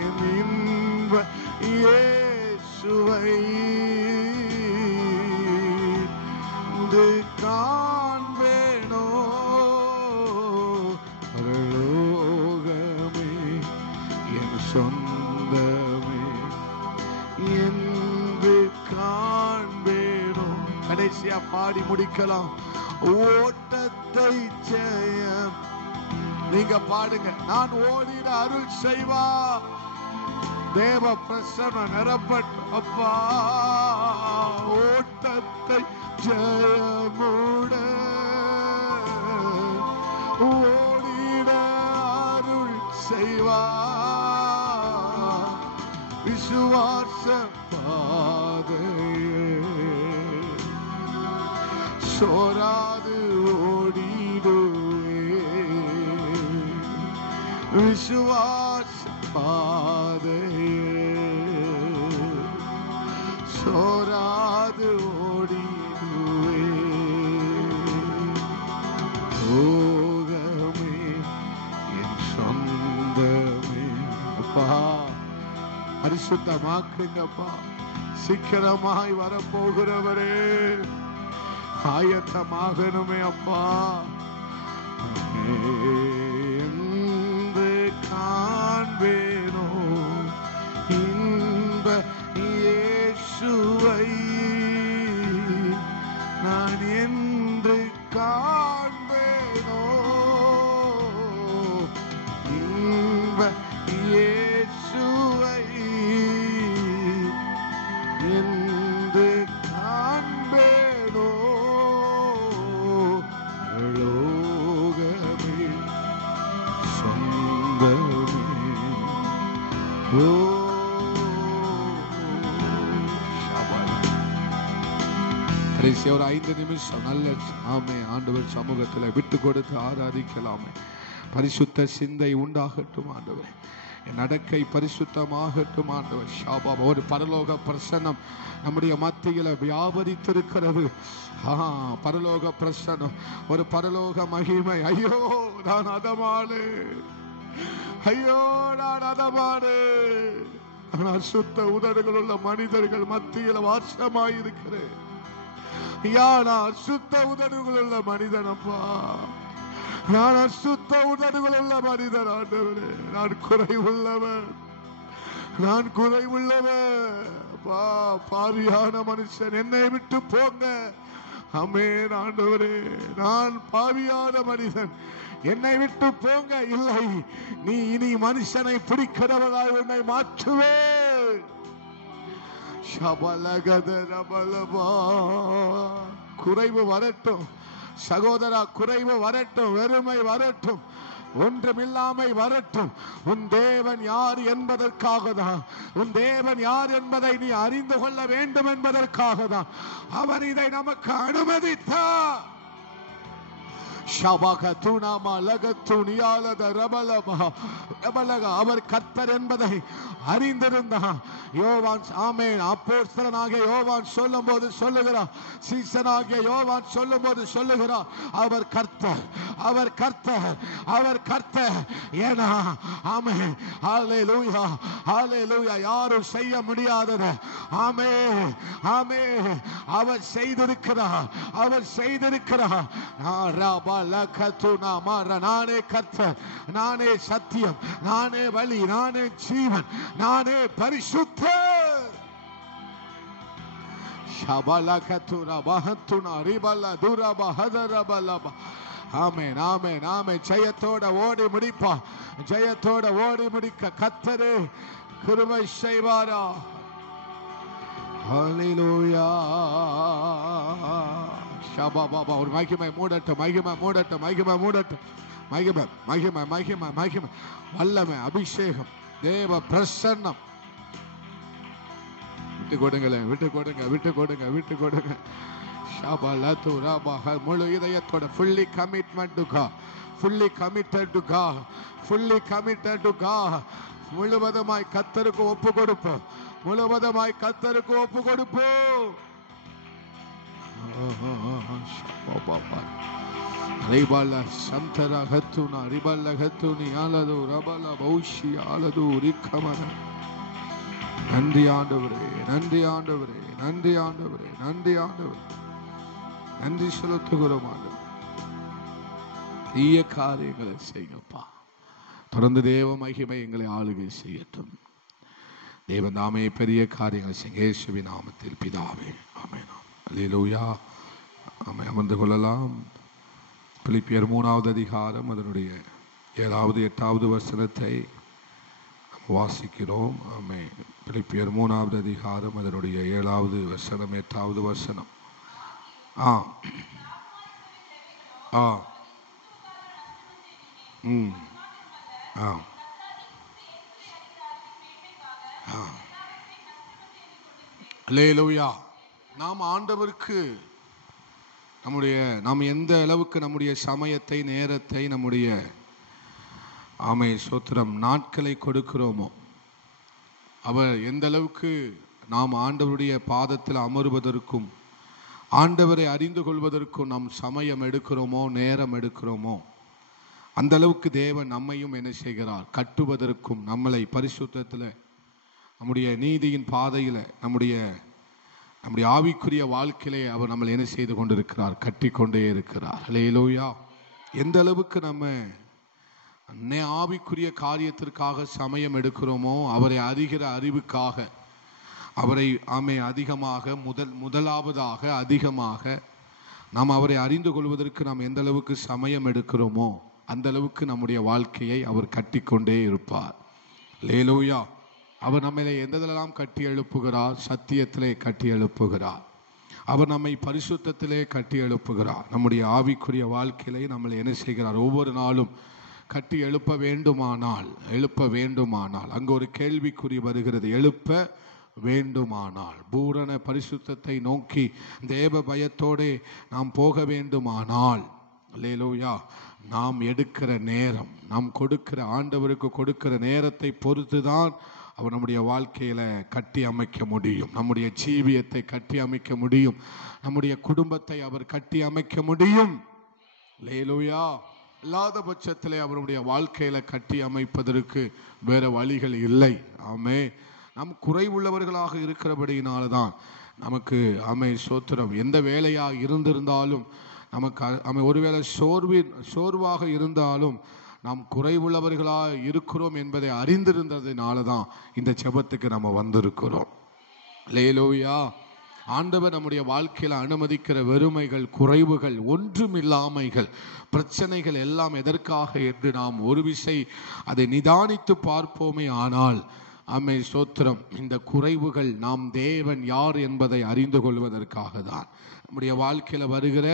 என் இன்ப இயேசுவை இது காண்பேனோ பரலோகமே என் சொந்தமே என்று காண்பேனோ கடைசியா பாடி முடிக்கலாம் ஓட்டத்தை ஜெயம் நீங்க பாடுங்க நான் ஓடிட அருள் செய்வா தேவ பிரசன்னம் நிரப்பட்டும் அப்பா. ஓட்டத்தை ஜெயமுட ஓடிட அருள் செய்வார். விசுவாச பாதையே சோராது ஓடிடுவே. விசுவாச பாதையே சோராது ஓடிடுவே. போகமே என் சொந்தமே அப்பா, பரிசுத்தமாக்குங்கப்பா. சீக்கிரமாய் வரப்போகிறவரே, ஆயத்தமாகணுமே அப்பா. என்று காண்பேனோ இன்ப இயேசுவை, நான் என்று காண்பேனோ இன்ப இயேசுவை, என்று காண்பேனோ. லோகமே சொந்தமே ஓ கடைசி ஒரு 5 நிமிஷம் நல்ல ஆண்டவர் சமூகத்தில் விட்டு கொடுத்து ஆராதிக்கலாமே. பரிசுத்த சிந்தை உண்டாகட்டும் ஆண்டவர். என் நடக்கை பரிசுத்தமாகட்டும் ஆண்டவர். ஷாபா, ஒரு பரலோக பிரசன்னம் நம்முடைய மத்தியில் வியாபரித்திருக்கிறது. பரலோக பிரசன்னம், ஒரு பரலோக மகிமை. ஐயோ நான் அதமானே, ஐயோ நான் அதமானே. ஆனால் சுத்த உதடுகள் உள்ள மனிதர்கள் மத்தியில் வாசமாயிருக்கிறேன். நான் சுத்த உதடுகள் உள்ள மனிதனப்பா, நான் அசுத்த உதடுகள் உள்ள மனிதன் ஆண்டவரே. நான் குறைவுள்ளவன், நான் குறைவுள்ளவன். பாவியான மனுஷன், என்னை விட்டு போங்க. ஆமென் ஆண்டவரே, நான் பாவியான மனிதன், என்னை விட்டு போங்க. இல்லை, நீ இனி மனுஷனை பிடிக்கிறவனாய் உன்னை மாற்றுவே. குறைவு வரட்டும் சகோதரா, குறைவு வரட்டும், வெறுமை வரட்டும், ஒன்றுமில்லாமை வரட்டும். உன் தேவன் யார் என்பதற்காக தான், உன் தேவன் யார் என்பதை நீ அறிந்து கொள்ள வேண்டும் என்பதற்காக தான் அவர் இதை நமக்கு அனுமதித்தார். அவர் கர்த்தர் என்பதை அறிந்திருந்தார். யோவான் அப்போஸ்தலனாகிய யோவான் சொல்லும் போது சொல்லுகிறார், சீசனாகிய யோவான் சொல்லும் போது சொல்லுகிறார், அவர் கர்த்தர், அவர் கர்த்தர், அவர் கர்த்தர். ஏனா ஆமென், ஹல்லேலூயா, ஹல்லேலூயா. யாரும் செய்ய முடியாதது ஆமென், ஆமென், அவர் செய்திருக்கிறார், அவர் செய்திருக்கிறார். நானே கர்த்தர், நானே சத்தியம், நானே வழி, நானே ஜீவன், நானே பரிசுத்தர். ஆமென், ஆமென், ஆமென். ஜெயத்தோட ஓடி முடிப்பா, ஜெயத்தோட ஓடி முடிக்க கர்த்தரே கிருபை செய்வாரா. ஹல்லேலூயா. ஷபாபா, ஒரு மகிமை மூடட்டும், மகிமை மூடட்டும், மகிமை மூடட்டும், மகிமை, மகிமை, மகிமை, மகிமை, வல்லமை, அபிஷேகம், தேவ பிரசன்னம். விட்டு கொடுங்களேன், விட்டு கொடுங்க, விட்டு கொடுங்க, விட்டு கொடுங்க. முழு இதயத்தோட fully commitment to God, fully committed to God, fully committed to God. முழுவதுமாய் கர்த்தருக்கு ஒப்பு கொடுப்போம், முழுவதுமாய் கர்த்தருக்கு ஒப்பு கொடுப்போம். ரிபல சந்தர ஹத்துனா ரிபல ஹத்துனி ஆலது ரபல பௌஷி ஆலது ரிக்கமன. நன்றி ஆண்டவரே, நன்றி ஆண்டவரே, நன்றி ஆண்டவரே, நன்றி ஆண்டவரே, நன்றி செலுத்துகிறோம் ஆண்டவரே. பெரிய காரியங்களை செய்யப்பா. தொடர்ந்து தேவ மகிமை எங்களை ஆளுகை செய்யட்டும். தேவன் நாமே பெரிய காரியங்களை செய்ய இயேசுவின் நாமத்தில் பிதாவே, ஆமென். அல்லேலூயா. ஆமென். அமர்ந்து கொள்ளலாம். பிலிப்பியர் 3வது அதிகாரம் அதனுடைய 7வது 8வது வசனத்தை வாசிக்கிறோம். ஆமென். பிலிப்பியர் 3வது அதிகாரம் அதனுடைய 7வது வசனம் 8வது வசனம். ஆ ஆ ம் ஆ ஆ அல்லேலூயா. நாம் ஆண்டவருக்கு நாம் எந்த அளவுக்கு நம்முடைய சமயத்தை, நேரத்தை, நம்முடைய சோத்திரம் நாட்களை கொடுக்கிறோமோ, அவர் எந்த அளவுக்கு நாம் ஆண்டவருடைய பாதத்தில் அமருவதற்கும் ஆண்டவரை அறிந்து கொள்வதற்கும் நாம் சமயம் எடுக்கிறோமோ, நேரம் எடுக்கிறோமோ, அந்த அளவுக்கு தேவன் நம்மையும் என்ன செய்கிறார், கட்டுவதற்கும் நம்மளை பரிசுத்தத்தில் நம்முடைய நீதியின் பாதையில் நம்முடைய ஆவிக்குரிய வாழ்க்கையிலே அவர் நம்மளை என்ன செய்து கொண்டிருக்கிறார், கட்டி கொண்டே இருக்கிறார். அல்லேலூயா. எந்த அளவுக்கு நம்ம ஆவிக்குரிய காரியத்திற்காக சமயம் எடுக்கிறோமோ, அவரை அறிகிற அறிவுக்காக, அவரை அதிகமாக முதலாவதாக அதிகமாக நாம் அவரை அறிந்து கொள்வதற்கு நாம் எந்த அளவுக்கு சமயம் எடுக்கிறோமோ, அந்த அளவுக்கு நம்முடைய வாழ்க்கையை அவர் கட்டிக்கொண்டே இருப்பார். அல்லேலூயா. அவர் நம்மளை எந்ததெல்லாம் கட்டி எழுப்புகிறார், சத்தியத்திலே கட்டி எழுப்புகிறார். அவர் நம்மை பரிசுத்தத்திலே கட்டி எழுப்புகிறார். நம்முடைய ஆவிக்குரிய வாழ்க்கையிலே நம்மளை என்ன செய்கிறார், ஒவ்வொரு நாளும் கட்டி எழுப்ப வேண்டுமானால் அங்கு ஒரு கேள்விக்குறி வருகிறது. எழுப்ப வேண்டுமானால், பூரண பரிசுத்தத்தை நோக்கி தேவ பயத்தோடு நாம் போக வேண்டுமானால், அல்லேலூயா, நாம் எடுக்கிற நேரம், நாம் கொடுக்கிற ஆண்டவருக்கு கொடுக்கிற நேரத்தை பொறுத்து தான் அவர் நம்முடைய வாழ்க்கையில கட்டி அமைக்க முடியும். நம்முடைய ஜீவியத்தை கட்டி அமைக்க முடியும். நம்முடைய குடும்பத்தை அவர் கட்டி அமைக்க முடியும். அல்லேலூயா. இல்லாத பட்சத்திலே அவருடைய வாழ்க்கையில கட்டி அமைப்பதற்கு வேற வழிகள் இல்லை. ஆமே. நம் குறைவுள்ளவர்களாக இருக்கிறபடியினால்தான் நமக்கு சோத்திரம் எந்த வேலையாக இருந்திருந்தாலும் நமக்கு ஒருவேளை சோர்வாக இருந்தாலும் நாம் குறைவுள்ளவர்களாக இருக்கிறோம் என்பதை அறிந்திருந்ததுனால தான் இந்த ஜெபத்துக்கு நம்ம வந்திருக்கிறோம். அல்லேலூயா. ஆண்டவர் நம்முடைய வாழ்க்கையில் அனுமதிக்கிற வெறுமைகள், குறைவுகள், ஒன்றுமில்லாமைகள், பிரச்சனைகள் எல்லாம் எதற்காக என்று நாம் ஒரு விசை அதை நிதானித்து பார்ப்போமே ஆனால், சோத்திரம், இந்த குறைவுகள் நாம் தேவன் யார் என்பதை அறிந்து கொள்வதற்காக தான். நம்முடைய வாழ்க்கையில் வருகிற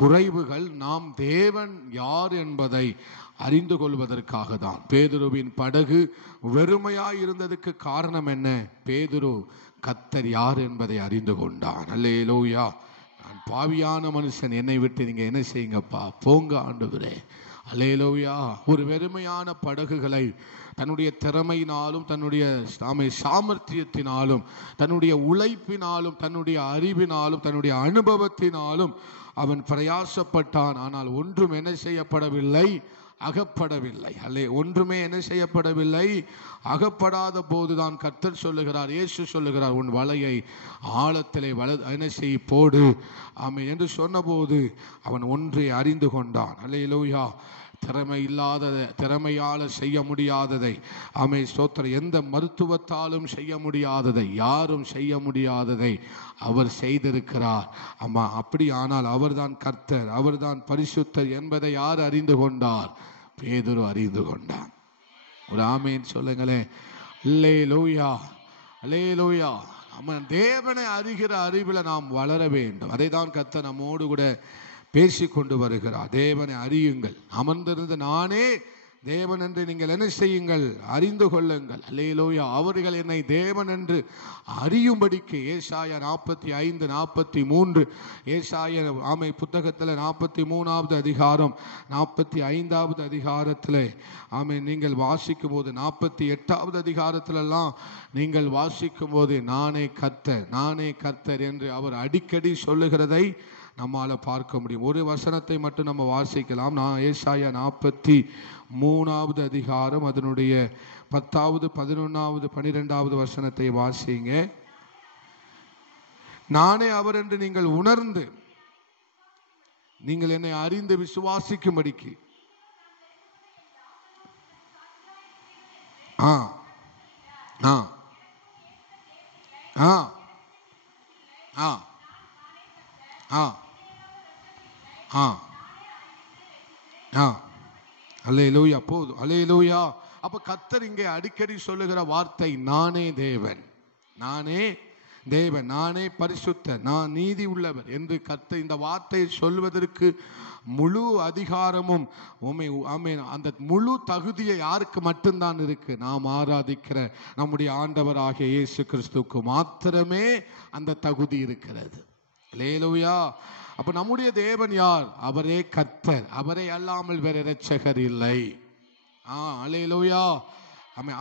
குறைவுகள் நாம் தேவன் யார் என்பதை அறிந்து கொள்வதற்காக தான். பேதுருவின் படகு வெறுமையாய் இருந்ததுக்கு காரணம் என்ன? பேதுரு கர்த்தர் யார் என்பதை அறிந்து கொண்டான். அல்லேலூயா. நான் பாவியான மனுஷன், என்னை விட்டு நீங்க என்ன செய்யுங்கப்பா, போங்க ஆண்டவரே. அல்லேலூயா. ஒரு வெறுமையான படகுகளை தன்னுடைய திறமையினாலும், தன்னுடைய சாமர்த்தியத்தினாலும், தன்னுடைய உழைப்பினாலும், தன்னுடைய அறிவினாலும், தன்னுடைய அனுபவத்தினாலும் அவன் பிரயாசப்பட்டான். ஆனால் ஒன்றும் என்ன செய்யப்படவில்லை, அகப்படவில்லை. ஒன்றுமே என்ன செய்யப்படவில்லை, அகப்படாத போதுதான் கர்த்தர் சொல்லுகிறார், இயேசு சொல்லுகிறார், உன் வலையை ஆழத்திலே என்ன செய், போடு என்று சொன்னபோது அவன் ஒன்றை அறிந்து கொண்டான். அல்லேலூயா. திறமையால செய்ய முடியாததை, ஸ்தோத்திரம், எந்த மருத்துவத்தாலும் செய்ய முடியாததை, யாரும் செய்ய முடியாததை அவர் செய்திருக்கிறார். அப்படி ஆனால் அவர்தான் கர்த்தர், அவர்தான் பரிசுத்தர் என்பதை யார் அறிந்து கொண்டார்? பேதுரு அறிந்து கொண்டான். ஒரு ஆமேன் சொல்லுங்களேன். அல்லேலூயா. அல்லேலூயா. தேவனை அறிகிற அறிவில் நாம் வளர வேண்டும். அதை தான் கர்த்தர் நம்மோடு கூட பேசிக்கொண்டு வருகிறார். தேவனை அறியுங்கள், அமர்ந்திருந்து நானே தேவன் என்று நீங்கள் என்ன செய்யுங்கள், அறிந்து கொள்ளுங்கள். அல்லேலூயா. அவர்கள் என்னை தேவன் என்று அறியும்படிக்கு, ஏசாயா 45, 43, ஏசாயா புத்தகத்தில் 43வது அதிகாரம் 45வது அதிகாரத்தில் நீங்கள் வாசிக்கும் போது, 48வது அதிகாரத்திலெல்லாம் நீங்கள் வாசிக்கும் போது, நானே கர்த்தர் என்று அவர் அடிக்கடி சொல்லுகிறதை நம்மால பார்க்க முடியும். ஒரு வசனத்தை மட்டும் நம்ம வாசிக்கலாம். நான் ஏசாயா 43வது அதிகாரம் அதனுடைய 10வது, 11வது, 12வது வசனத்தை வாசிங்க. நானே அவர் என்று நீங்கள் உணர்ந்து நீங்கள் என்னை அறிந்து விசுவாசிக்கும்படிக்கு. ஆ ஆ ஆ ஆ ஆ ஆ ஆ அல்லேலூயா. போதும். அல்லேலூயா. அப்ப கர்த்தர் இங்கே அடிக்கடி சொல்லுகிற வார்த்தை நானே தேவன், நானே தேவன், நானே பரிசுத்தர், நான் நீதி உள்ளவர் என்று கர்த்தர் இந்த வார்த்தையை சொல்வதற்கு முழு அதிகாரமும் அந்த முழு தகுதியை யாருக்கு மட்டும்தான் இருக்கு? நாம் ஆராதிக்கிற நம்முடைய ஆண்டவராகிய இயேசு கிறிஸ்துவுக்கு மாத்திரமே அந்த தகுதி இருக்கிறது. அல்லேலூயா. அப்ப நம்முடைய தேவன் யார்? அவரே கர்த்தர், அவரை அல்லாமல் வேற இரட்சகர் இல்லை. அல்லேலூயா.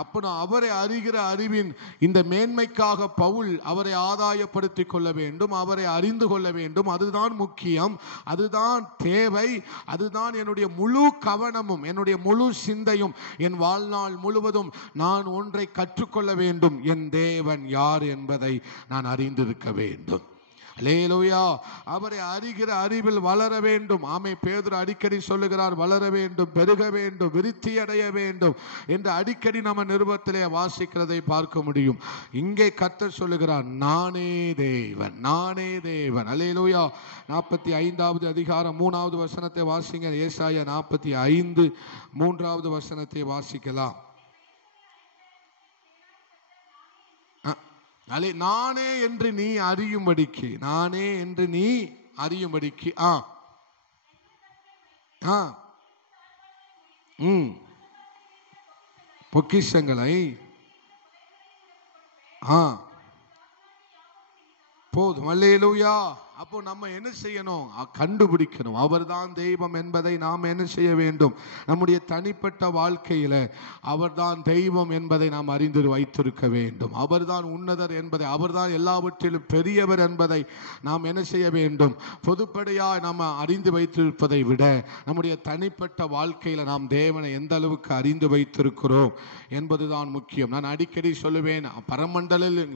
அப்ப அவரை அறிகிற அறிவின் இந்த மேன்மைக்காக பவுல் அவரை ஆதாயப்படுத்திக் கொள்ள வேண்டும், அவரை அறிந்து கொள்ள வேண்டும். அதுதான் முக்கியம், அதுதான் தேவை, அதுதான் என்னுடைய முழு கவனமும் என்னுடைய முழு சிந்தையும். என் வாழ்நாள் முழுவதும் நான் ஒன்றை கற்றுக்கொள்ள வேண்டும், என் தேவன் யார் என்பதை நான் அறிந்திருக்க வேண்டும். அல்லேலூயா. அவரை அறிகிற அறிவில் வளர வேண்டும். பேதுரு அடிக்கடி சொல்லுகிறார், வளர வேண்டும், பெருக வேண்டும், விருத்தி அடைய வேண்டும் என்று அடிக்கடி நம்ம நிருபத்திலே வாசிக்கிறதை பார்க்க முடியும். இங்கே கர்த்தர் சொல்லுகிறார், நானே தேவன், நானே தேவன். அல்லேலூயா. 45வது அதிகாரம் 3வது வசனத்தை வாசிங்க. ஏசாயா 45 3வது வசனத்தை வாசிக்கலாம். நானே என்று நீ அறியும்படிக்கு, நானே என்று நீ அறியும்படிக்கு பொக்கிஷங்களை போதும். அல்லேலூயா. அப்போ நம்ம என்ன செய்யணும்? கண்டுபிடிக்கணும் அவர்தான் தெய்வம் என்பதை நாம் என்ன செய்ய வேண்டும்? நம்முடைய தனிப்பட்ட வாழ்க்கையில அவர்தான் தெய்வம் என்பதை நாம் அறிந்து வைத்திருக்க வேண்டும். அவர்தான் உன்னதர் என்பதை, அவர்தான் எல்லாவற்றிலும் பெரியவர் என்பதை நாம் என்ன செய்ய வேண்டும்? பொதுப்படையாக நாம் அறிந்து வைத்திருப்பதை விட நம்முடைய தனிப்பட்ட வாழ்க்கையில நாம் தேவனை எந்த அளவுக்கு அறிந்து வைத்திருக்கிறோம் என்பதுதான் முக்கியம். நான் அடிக்கடி சொல்லுவேன்,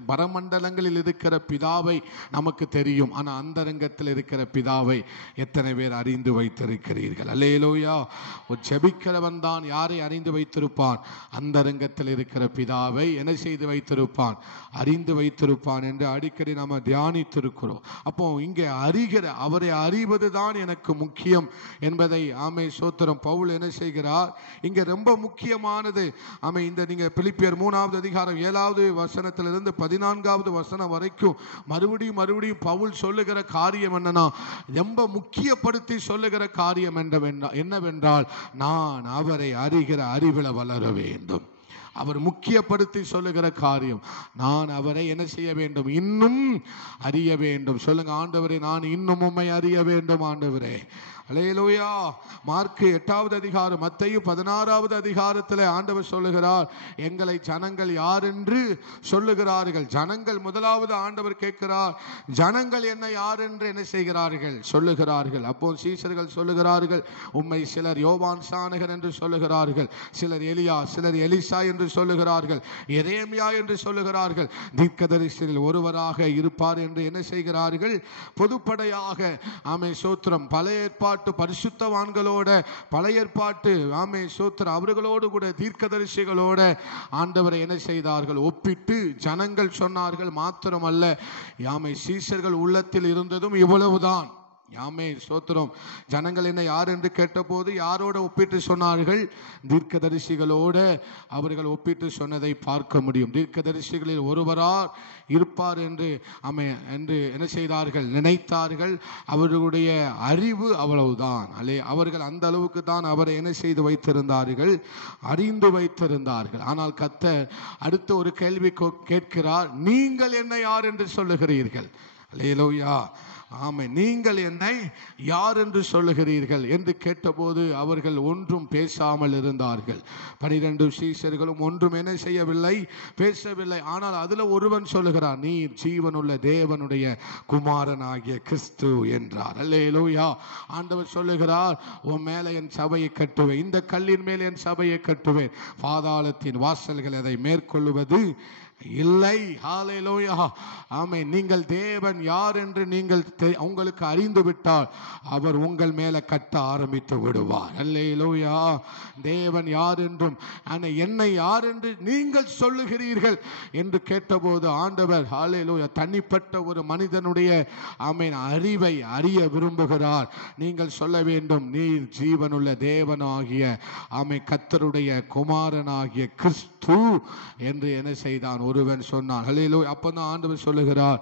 பரமண்டலங்களில் இருக்கிற பிதாவை நமக்கு தெரியும், ஆனால் அந்தரங்கத்தில் இருக்கிற பிதாவை எத்தனை பேர் அறிந்து வைத்திருக்கிறீர்கள்? அல்லேலூயா. ஜெபிக்கிறவன் தான் யாரை அறிந்து வைத்திருப்பான்? அந்தரங்கத்தில் இருக்கிற பிதாவை என்ன செய்து வைத்திருப்பான்? அறிந்து வைத்திருப்பான் என்று அடிக்கடி நாம் தியானித்திருக்கிறோம். அப்போ இங்கே அறிகிற அவரை அறிவது தான் எனக்கு முக்கியம் என்பதை சோத்திரம் பவுல் என்ன செய்கிறார்? இங்கே ரொம்ப முக்கியமானது. இந்த நீங்க பிலிப்பியர் 3வது அதிகாரம் 7வது வசனத்திலிருந்து 14வது வசனம் வரைக்கும் மறுபடியும் பவுல் சொல்லுகிற காரியம் என்னன்னா, ரொம்ப முக்கியப்படுத்தி சொல்லுகிற காரியம் என்னவென்றால், நான் அவரை அறிகிற அறிவில் வளர வேண்டும். அவர் முக்கியப்படுத்தி சொல்லுகிற காரியம், நான் அவரை என்ன செய்ய வேண்டும்? இன்னும் அறிய வேண்டும். சொல்லுங்க, ஆண்டவரே நான் இன்னும் உம்மை அறிய வேண்டும் ஆண்டவரே. அல்லேலூயா. மார்க்கு 8வது அதிகாரம், மத்தேயு 16வது அதிகாரத்தில் ஆண்டவர் சொல்லுகிறார், எங்களை ஜனங்கள் யார் என்று சொல்லுகிறார்கள். ஜனங்கள் முதலாவது ஆண்டவர் கேட்கிறார், ஜனங்கள் என்ன யார் என்று என்ன செய்கிறார்கள்? சொல்லுகிறார்கள். அப்போ சீஷர்கள் சொல்லுகிறார்கள், உம்மை சிலர் யோவான் ஸ்நானகர் என்று சொல்லுகிறார்கள், சிலர் எலியா, சிலர் எலிசா என்று சொல்லுகிறார்கள், எரேமியா என்று சொல்லுகிறார்கள், தீர்க்கதரிசியில் ஒருவராக இருப்பார் என்று என்ன செய்கிறார்கள்? பொதுப்படையாக சோத்திரம் பழைய ஏற்பாட்டு பரிசுத்தவான்களோட, பழைய ஏற்பாட்டு சோத்திரம் அவர்களோடு கூட தீர்க்கதரிசிகளோட ஆண்டவரை என்ன செய்தார்கள்? ஒப்பிட்டு ஜனங்கள் சொன்னார்கள். மாத்திரமல்ல, சீஷர்கள் உள்ளத்தில் இருந்ததும் இவ்வளவுதான். சோத்திரம். ஜனங்கள் என்ன யார் என்று கேட்டபோது யாரோட ஒப்பிட்டு சொன்னார்கள்? தீர்க்கதரிசிகளோட அவர்கள் ஒப்பிட்டு சொன்னதை பார்க்க முடியும். தீர்க்கதரிசிகளில் ஒருவரார் இருப்பார் என்று என்ன செய்தார்கள்? நினைத்தார்கள். அவர்களுடைய அறிவு அவ்வளவுதான். அவர்கள் அந்த அளவுக்கு தான் அவரை என்ன செய்து வைத்திருந்தார்கள்? அறிந்து வைத்திருந்தார்கள். ஆனால் கர்த்தர் அடுத்த ஒரு கேள்வி கேட்கிறார், நீங்கள் என்ன யார் என்று சொல்லுகிறீர்கள்? அல்லேலூயா. நீங்கள் என்னை யார் என்று சொல்லுகிறீர்கள் என்று கேட்டபோது அவர்கள் ஒன்றும் பேசாமல் இருந்தார்கள். 12 சீஷர்களும் ஒன்றும் என்ன செய்யவில்லை? பேசவில்லை. ஆனால் அதுல ஒருவன் சொல்லுகிறார், நீ ஜீவனுள்ள தேவனுடைய குமாரனாகிய கிறிஸ்து என்றார். அல்லேலூயா. ஆண்டவர் சொல்லுகிறார், உன் மேல என் சபையை கட்டுவேன், இந்த கல்லின் மேல் என் சபையை கட்டுவேன், பாதாளத்தின் வாசல்கள் அதை மேற்கொள்வது இல்லை. ஹalleluya. ஆமென். நீங்கள் தேவன் யார் என்று நீங்கள் உங்களுக்கு அறிந்து விட்டால் அவர் உங்கள் மேல கட்ட ஆரம்பித்து விடுவார். ஹalleluya. தேவன் யார் என்றும் என்னை யார் என்று நீங்கள் சொல்லுகிறீர்கள் என்று கேட்டபோது ஆண்டவர் ஹalleluya தனிப்பட்ட ஒரு மனிதனுடைய ஆமென் அறிவை அறிய விரும்புகிறார். நீங்கள் சொல்ல வேண்டும், நீர் ஜீவனுள்ள தேவனாகிய ஆமென் கர்த்தருடைய குமாரனாகிய கிறிஸ்து என்று என்ன செய்தான் ஒருவன் சொன்னான். ஹல்லேலூயா. அப்பதான் ஆண்டவர் சொல்லுகிறார்,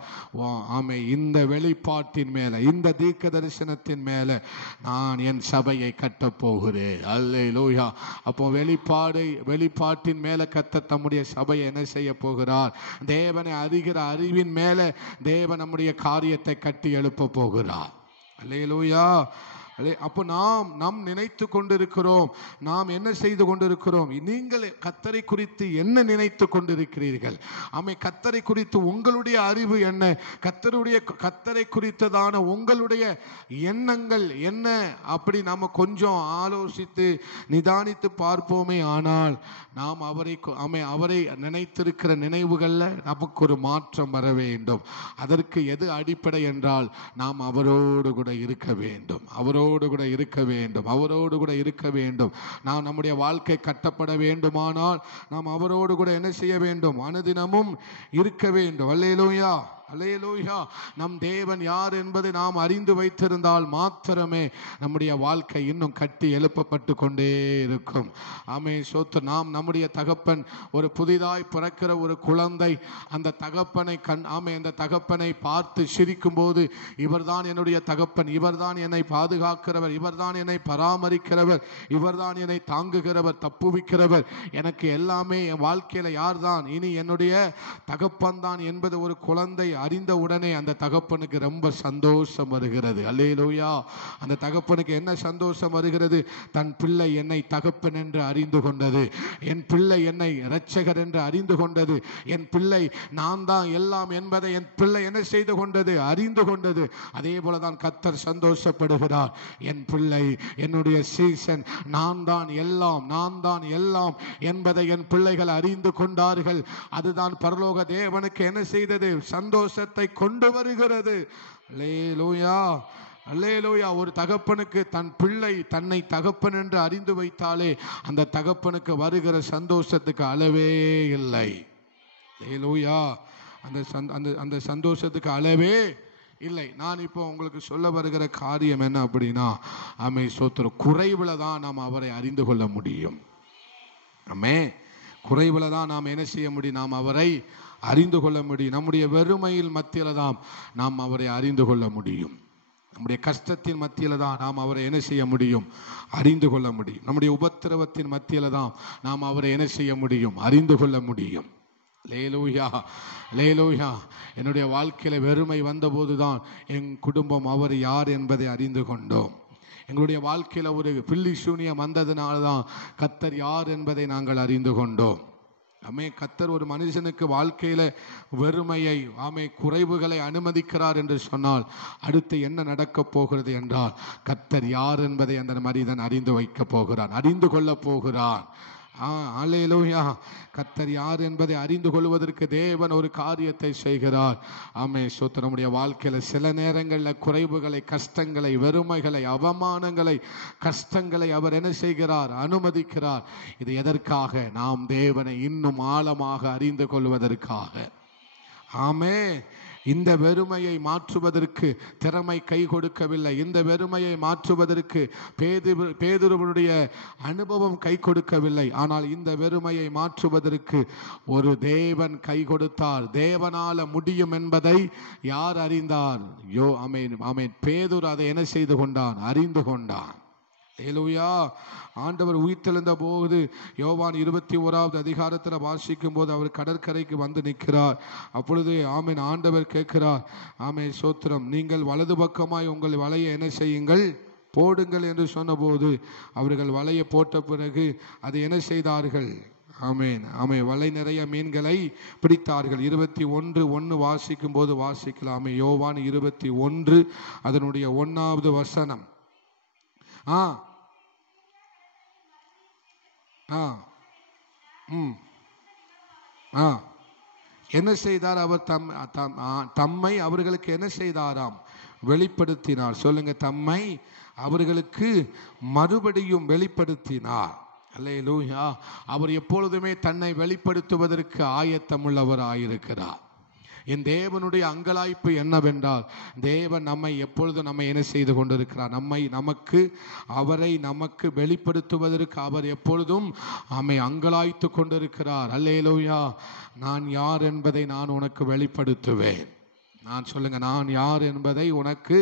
ஆமென், இந்த வெளிப்பாட்டின் மேல, இந்த தீர்க்க தரிசனத்தின் மேல நான் என் சபையை கட்டப் போகிறேன். ஹல்லேலூயா. அப்போ வெளிப்பாட்டின் மேல கர்த்தர் தம்முடைய சபையை என்ன செய்ய போகிறார்? தேவனை அறிகிற அறிவின் மேல தேவன் நம்முடைய காரியத்தை கட்டி எழுப்ப போகிறார். ஹல்லேலூயா. அப்போ நாம் நினைத்து கொண்டிருக்கிறோம், நாம் என்ன செய்து கொண்டிருக்கிறோம்? நீங்கள் கர்த்தரை குறித்து என்ன நினைத்து கொண்டிருக்கிறீர்கள்? கர்த்தரை குறித்து உங்களுடைய அறிவு என்ன? கர்த்தரை குறித்ததான உங்களுடைய எண்ணங்கள் என்ன? அப்படி நாம கொஞ்சம் ஆலோசித்து நிதானித்து பார்ப்போமே. ஆனால் நாம் அவரை நினைத்திருக்கிற நினைவுகள்ல நமக்கு ஒரு மாற்றம் வர வேண்டும். அதற்கு எது அடிப்படை என்றால் நாம் அவரோடு கூட இருக்க வேண்டும். அவரோடு கூட இருக்க வேண்டும். நாம் நம்முடைய வாழ்க்கை கட்டப்பட வேண்டுமானால் நாம் அவரோடு கூட என்ன செய்ய வேண்டும்? அனுதினமும் இருக்க வேண்டும். அல்லேலூயா. அல்லேலூயா. நம் தேவன் யார் என்பதை நாம் அறிந்து வைத்திருந்தால் மாத்திரமே நம்முடைய வாழ்க்கை இன்னும் கட்டி எழுப்பப்பட்டு கொண்டே இருக்கும். ஆமென். சோத்திரம். நாம் நம்முடைய தகப்பன் ஒரு புதிதாய் பிறக்கிற ஒரு குழந்தை அந்த தகப்பனை அந்த தகப்பனை பார்த்து சிரிக்கும் போது, இவர்தான் என்னுடைய தகப்பன், இவர்தான் என்னை பாதுகாக்கிறவர், இவர்தான் என்னை பராமரிக்கிறவர், இவர்தான் என்னை தாங்குகிறவர், தப்புவிக்கிறவர், எனக்கு எல்லாமே என் வாழ்க்கையில யார்தான்? இனி என்னுடைய தகப்பன் தான் என்பது ஒரு குழந்தை அறிந்த உடனே அந்த தகப்பனுக்கு ரொம்ப சந்தோஷம் வருகிறது. அல்லேலூயா. அந்த தகப்பனுக்கு என்ன சந்தோஷம் வருகிறது? தன் பிள்ளை என்னை தகப்பன் என்று அறிந்து கொண்டது, என் பிள்ளை என்னை இரட்சகர் என்று அறிந்து கொண்டது, என் பிள்ளை நான் தான் எல்லாம் என்பதை என் பிள்ளை என்ன செய்து கொண்டது? அறிந்து கொண்டது. அதே போலதான் கர்த்தர் சந்தோஷப்படுகிறார். என் பிள்ளை, என்னுடைய சீசன், நான் தான் எல்லாம் என்பதை என் பிள்ளைகள் அறிந்து கொண்டார்கள். அதுதான் பரலோக தேவனுக்கு என்ன செய்தது? சந்தோஷத்தை கொண்டு வருகிறது. அல்லேலூயா. அல்லேலூயா. ஒரு தகப்பனுக்கு தன் பிள்ளை தன்னை தகப்பன் என்று அறிந்து வைத்தாலே அந்த தகப்பனுக்கு வருகிற சந்தோஷத்துக்கு அளவே இல்லை. அல்லேலூயா. அந்த சந்தோஷத்துக்கு அளவே இல்லை. நான் இப்போ உங்களுக்கு சொல்ல வருகிற காரியம் என்ன அப்படின்னா, சோத்திரம், குறைவுல தான் நாம் அவரை அறிந்து கொள்ள முடியும். குறைவுல தான் நாம் என்ன செய்ய முடியும்? நாம் அவரை அறிந்து கொள்ள முடியும். நம்முடைய வெறுமையில் மத்தியில தான் நாம் அவரை அறிந்து கொள்ள முடியும். நம்முடைய கஷ்டத்தின் மத்தியில தான் நாம் அவரை என்ன செய்ய முடியும்? அறிந்து கொள்ள முடியும். நம்முடைய உபத்திரவத்தின் மத்தியில தான் நாம் அவரை என்ன செய்ய முடியும்? அறிந்து கொள்ள முடியும். லேலூயா. லேலூயா. என்னுடைய வாழ்க்கையில வெறுமை வந்தபோதுதான் என் குடும்பம் அவர் யார் என்பதை அறிந்து கொண்டோம். எங்களுடைய வாழ்க்கையில ஒரு பில்லி சூனியம் வந்ததுனால்தான் கர்த்தர் யார் என்பதை நாங்கள் அறிந்து கொண்டோம். கர்த்தர் ஒரு மனுஷனுக்கு வாழ்க்கையில வெறுமையை, குறைவுகளை அனுமதிக்கிறார் என்று சொன்னால் அடுத்து என்ன நடக்க போகிறது என்றால், கர்த்தர் யார் என்பதை அந்த மனிதன் அறிந்து வைக்க போகிறான், அறிந்து கொள்ள போகிறான். அல்லேலூயா. கர்த்தர் யார் என்பதை அறிந்து கொள்வதற்கு தேவன் ஒரு காரியத்தை செய்கிறார். சோத்திரம். நம்முடைய வாழ்க்கையில சில நேரங்களில் குறைவுகளை, கஷ்டங்களை, வெறுமைகளை, அவமானங்களை, கஷ்டங்களை அவர் என்ன செய்கிறார்? அனுமதிக்கிறார். இது எதற்காக? நாம் தேவனை இன்னும் ஆழமாக அறிந்து கொள்வதற்காக. ஆமென். இந்த வெறுமையை மாற்றுவதற்கு திறமை கை கொடுக்கவில்லை. இந்த வெறுமையை மாற்றுவதற்கு பேதுருவுடைய அனுபவம் கை கொடுக்கவில்லை. ஆனால் இந்த வெறுமையை மாற்றுவதற்கு ஒரு தேவன் கை கொடுத்தார். தேவனால முடியும் என்பதை யார் அறிந்தார்? பேதுரு அதை என்ன செய்து கொண்டான்? அறிந்து கொண்டான். அல்லேலூயா. ஆண்டவர் உயிர்த்தெழுந்த போது யோவான் 21வது அதிகாரத்தில் வாசிக்கும் போது அவர் கடற்கரைக்கு வந்து நிற்கிறார். அப்பொழுது ஆண்டவர் கேட்கிறார், சோத்திரம், நீங்கள் வலது பக்கமாய் உங்கள் வலையை என்ன செய்யுங்கள்? போடுங்கள் என்று சொன்னபோது அவர்கள் வலையை போட்ட பிறகு அதை என்ன செய்தார்கள்? வலை நிறைய மீன்களை பிடித்தார்கள். 21:1 வாசிக்கும் போது வாசிக்கலாம். யோவான் 21 அதனுடைய 1வது வசனம். என்ன செய்தார்? அவர் தம்மை அவர்களுக்கு என்ன செய்தாராம்? வெளிப்படுத்தினார். சொல்லுங்க, தம்மை அவர்களுக்கு மறுபடியும் வெளிப்படுத்தினார். அல்லேலூயா. அவர் எப்பொழுதுமே தன்னை வெளிப்படுத்துவதற்கு ஆயத்தமுள்ளவராயிருக்கிறார். என் தேவனுடைய அங்கலாய்ப்பு என்னவென்றால், தேவன் நம்மை எப்பொழுதும் நம்மை என்ன செய்து கொண்டிருக்கிறார்? அவரை நமக்கு வெளிப்படுத்துவதற்கு அவர் எப்பொழுதும் நம்மை அங்கலாய்த்து கொண்டிருக்கிறார். அல்லேலூயா. நான் யார் என்பதை நான் உனக்கு வெளிப்படுத்துவேன். நான் சொல்லுங்க, நான் யார் என்பதை உனக்கு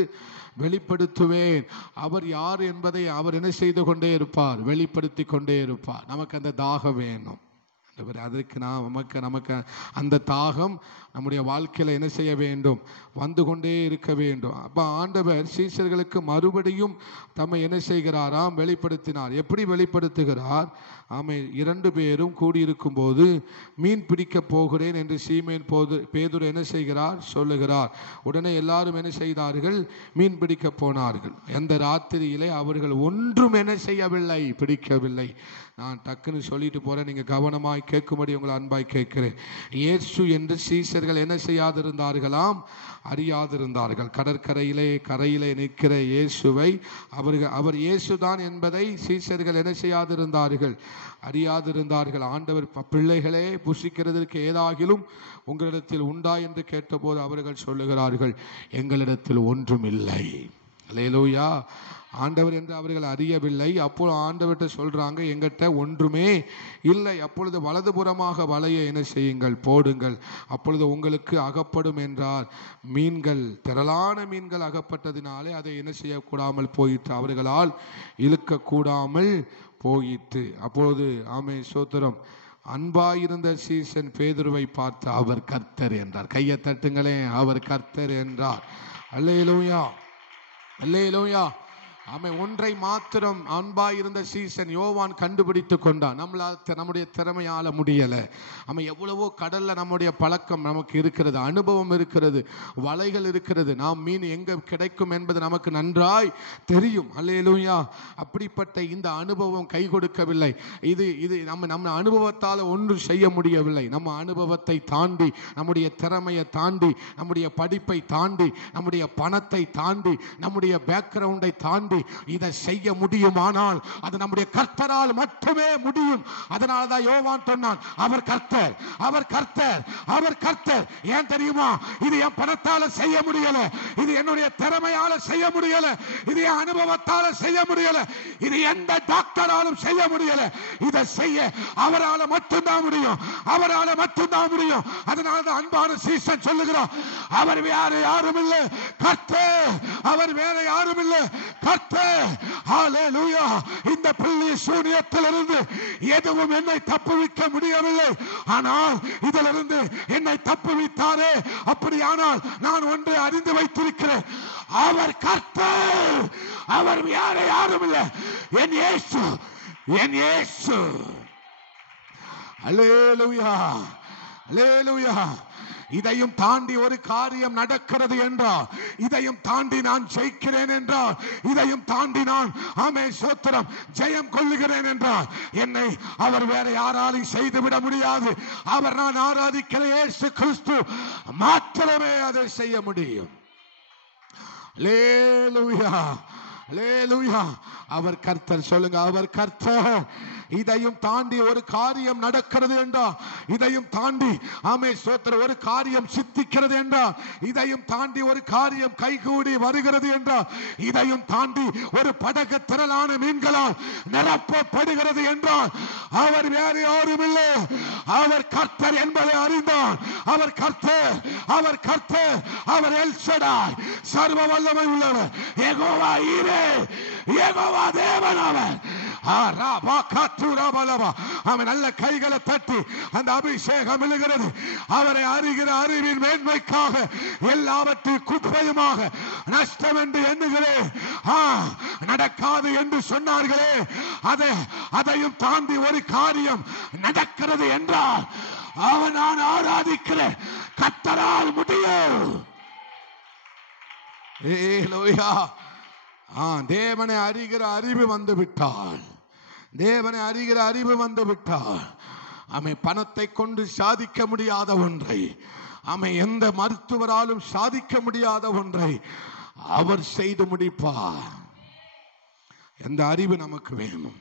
வெளிப்படுத்துவேன். அவர் யார் என்பதை அவர் என்ன செய்து கொண்டே இருப்பார்? வெளிப்படுத்தி கொண்டே இருப்பார். நமக்கு அந்த தாகம் வேணும். அதற்கு நமக்கு அந்த தாகம் நம்முடைய வாழ்க்கையில் என்ன செய்ய வேண்டும்? வந்து கொண்டே இருக்க வேண்டும். அப்போ ஆண்டவர் சீஷர்களுக்கு மறுபடியும் தம்மை என்ன செய்கிறாராம்? வெளிப்படுத்தினார். எப்படி வெளிப்படுத்துகிறார்? ஆமை 2 பேரும் கூடியிருக்கும் போது மீன் பிடிக்க போகிறேன் என்று சீமேன் பேதுரு என்ன செய்கிறார்? சொல்லுகிறார். உடனே எல்லாரும் என்ன செய்தார்கள்? மீன் பிடிக்க போனார்கள். அந்த ராத்திரியிலே அவர்கள் ஒன்றும் என்ன செய்யவில்லை? பிடிக்கவில்லை. நான் டக்குன்னு சொல்லிட்டு போறேன், நீங்க கவனமாய் கேட்கும்படி உங்களை அன்பாய் கேட்கிறேன். இயேசு என்று சீஷர்கள் என்ன செய்யாதிருந்தார்களாம்? அறியாதிருந்தார்கள். கரையிலே நிற்கிற இயேசுவை அவர் இயேசுதான் என்பதை சீஷர்கள் என்ன செய்யாதிருந்தார்கள்? அறியாதிருந்தார்கள். ஆண்டவர், பிள்ளைகளே, புசிக்கிறதற்கு ஏதாகிலும் உங்களிடத்தில் உண்டா என்று கேட்டபோது அவர்கள் சொல்லுகிறார்கள், எங்களிடத்தில் ஒன்றும் இல்லை. அல்லேலூயா. ஆண்டவர் என்று அவர்கள் அறியவில்லை. அப்போது ஆண்டவர்கிட்ட சொல்றாங்க, எங்கிட்ட ஒன்றுமே இல்லை. அப்பொழுது வலதுபுறமாக வலையை என்ன செய்யுங்கள்? போடுங்கள், அப்பொழுது உங்களுக்கு அகப்படும் என்றார். மீன்கள், திரளான மீன்கள் அகப்பட்டதினாலே அதை என்ன செய்யக்கூடாமல் போயிற்று, அவர்களால் இழுக்கக்கூடாமல் போயிற்று. அப்பொழுது ஆமே சோத்திரம், அன்பாயிருந்த சீசன் பேதுருவை பார்த்து அவர் கர்த்தர் என்றார். கையை தட்டுங்களே, அவர் கர்த்தர் என்றார். அல்லேலூயா, அல்லேலூயா. ஆமை ஒன்றை மாத்திரம் அன்பாயிருந்த சீசன் யோவான் கண்டுபிடித்து கொண்டான். நம்முடைய திறமையால முடியல. ஆமை எவ்வளவோ கடல்ல நம்முடைய பழக்கம் நமக்கு இருக்கிறது, அனுபவம் இருக்கிறது, வலைகள் இருக்கிறது, நாம் மீன் எங்க கிடைக்கும் என்பது நமக்கு நன்றாய் தெரியும். அல்லேலூயா. அப்படிப்பட்ட இந்த அனுபவம் கை கொடுக்கவில்லை. இது நம்ம அனுபவத்தால் ஒன்றும் செய்ய முடியவில்லை. நம்ம அனுபவத்தை தாண்டி, நம்முடைய திறமையை தாண்டி, நம்முடைய படிப்பை தாண்டி, நம்முடைய பணத்தை தாண்டி, நம்முடைய பேக்ரவுண்டை தாண்டி இதை செய்ய முடியுமானால் அது நம்முடைய கர்த்தரால் மட்டுமே முடியும். அதனால்தான் யோவான் சொன்னான், அவர் கர்த்தர், அவர் கர்த்தர், அவர் கர்த்தர். ஏன் தெரியுமா? இது என் பணத்தால செய்ய முடியல, இது என்னுடைய திறமையால செய்ய முடியல, இது என் அனுபவத்தால செய்ய முடியல, இது எந்த டாக்டராலும் செய்ய முடியல. இதை செய்ய அவரால் மட்டும்தான் முடியும், அவரால் மட்டும்தான் முடியும். அதனால்தான் அன்பான சீசன் சொல்லுகிறார், அவர் வேற யாரும் இல்லை, கர்த்தர். அவர் வேற யாரும் இல்லை, கர்த்தர். ஹல்லேலூயா. இந்த பிள்ளை சூனியத்திலிருந்து எதுவும் என்னை தப்புவிக்க முடியவில்லை, ஆனால் இதிலிருந்து என்னை தப்புவித்தாரே. அப்படியானால் நான் ஒன்றை அறிந்து வைத்திருக்கிறேன், அவர் கர்த்தர், அவர் வேற யாரும் இல்லை, என் இயேசு, என் இயேசு. அல்லேலூயா, அல்லேலூயா. இதையும் தாண்டி ஒரு காரியம் நடக்கிறது என்றால், இதையும் தாண்டி நான் ஜெயிக்கிறேன் என்றால், இதையும் தாண்டி நான் ஆமே சோத்திரம் ஜெயம் கொள்ளுகிறேன் என்றால், என்னை அவர் வேற யாராலும் செய்துவிட முடியாது. அவர் நான் ஆராதிக்கிற இயேசு கிறிஸ்து மாத்திரமே அதை செய்ய முடியும். அல்லேலூயா, அல்லேலூயா. அவர் கர்த்தர். சொல்லுங்க, அவர் கர்த்தர். இதையும் தாண்டி ஒரு காரியம் நடக்கிறது என்றால், இதையும் தாண்டி ஆமே சோத்திர ஒரு காரியம் சித்திக்கிறது என்றால், இதையும் தாண்டி ஒரு காரியம் கைகூடி வருகிறது என்றால், இதையும் தாண்டி ஒரு படகு திரளான மீன்களால் நிரப்பப்படுகிறது என்றால், அவர் வேறு யாரும் இல்லை, அவர் கர்த்தர் என்பதை அறிந்தார். அவர் கர்த்தர், அவர் கர்த்தர், அவர் எல் ஷடாய், சர்வ வல்லமை உள்ளவர், யெகோவா ஈரே, யெகோவா தேவன். அவன் நல்ல கைகளை தட்டி அந்த அபிஷேகம் விழுகிறது. அவரை அறிகிற அறிவின் மேன்மைக்காக எல்லாவற்றையும் குப்பையுமாக நஷ்டம் என்று எண்ணுகிறேன். நடக்காது என்று சொன்னார்களே, அதையும் தாண்டி ஒரு காரியம் நடக்கிறது என்றால், அவன் நான் ஆராதிக்கிற கர்த்தரால் முடியும். தேவனை அறிகிற அறிவு வந்து விட்டால், தேவனை அறிகிற அறிவு வந்து விட்டால், பணத்தை கொண்டு சாதிக்க முடியாத ஒன்றை, எந்த மருத்துவராலும் சாதிக்க முடியாத ஒன்றை அவர் செய்து முடிப்பார். எந்த அறிவு நமக்கு வேணும்?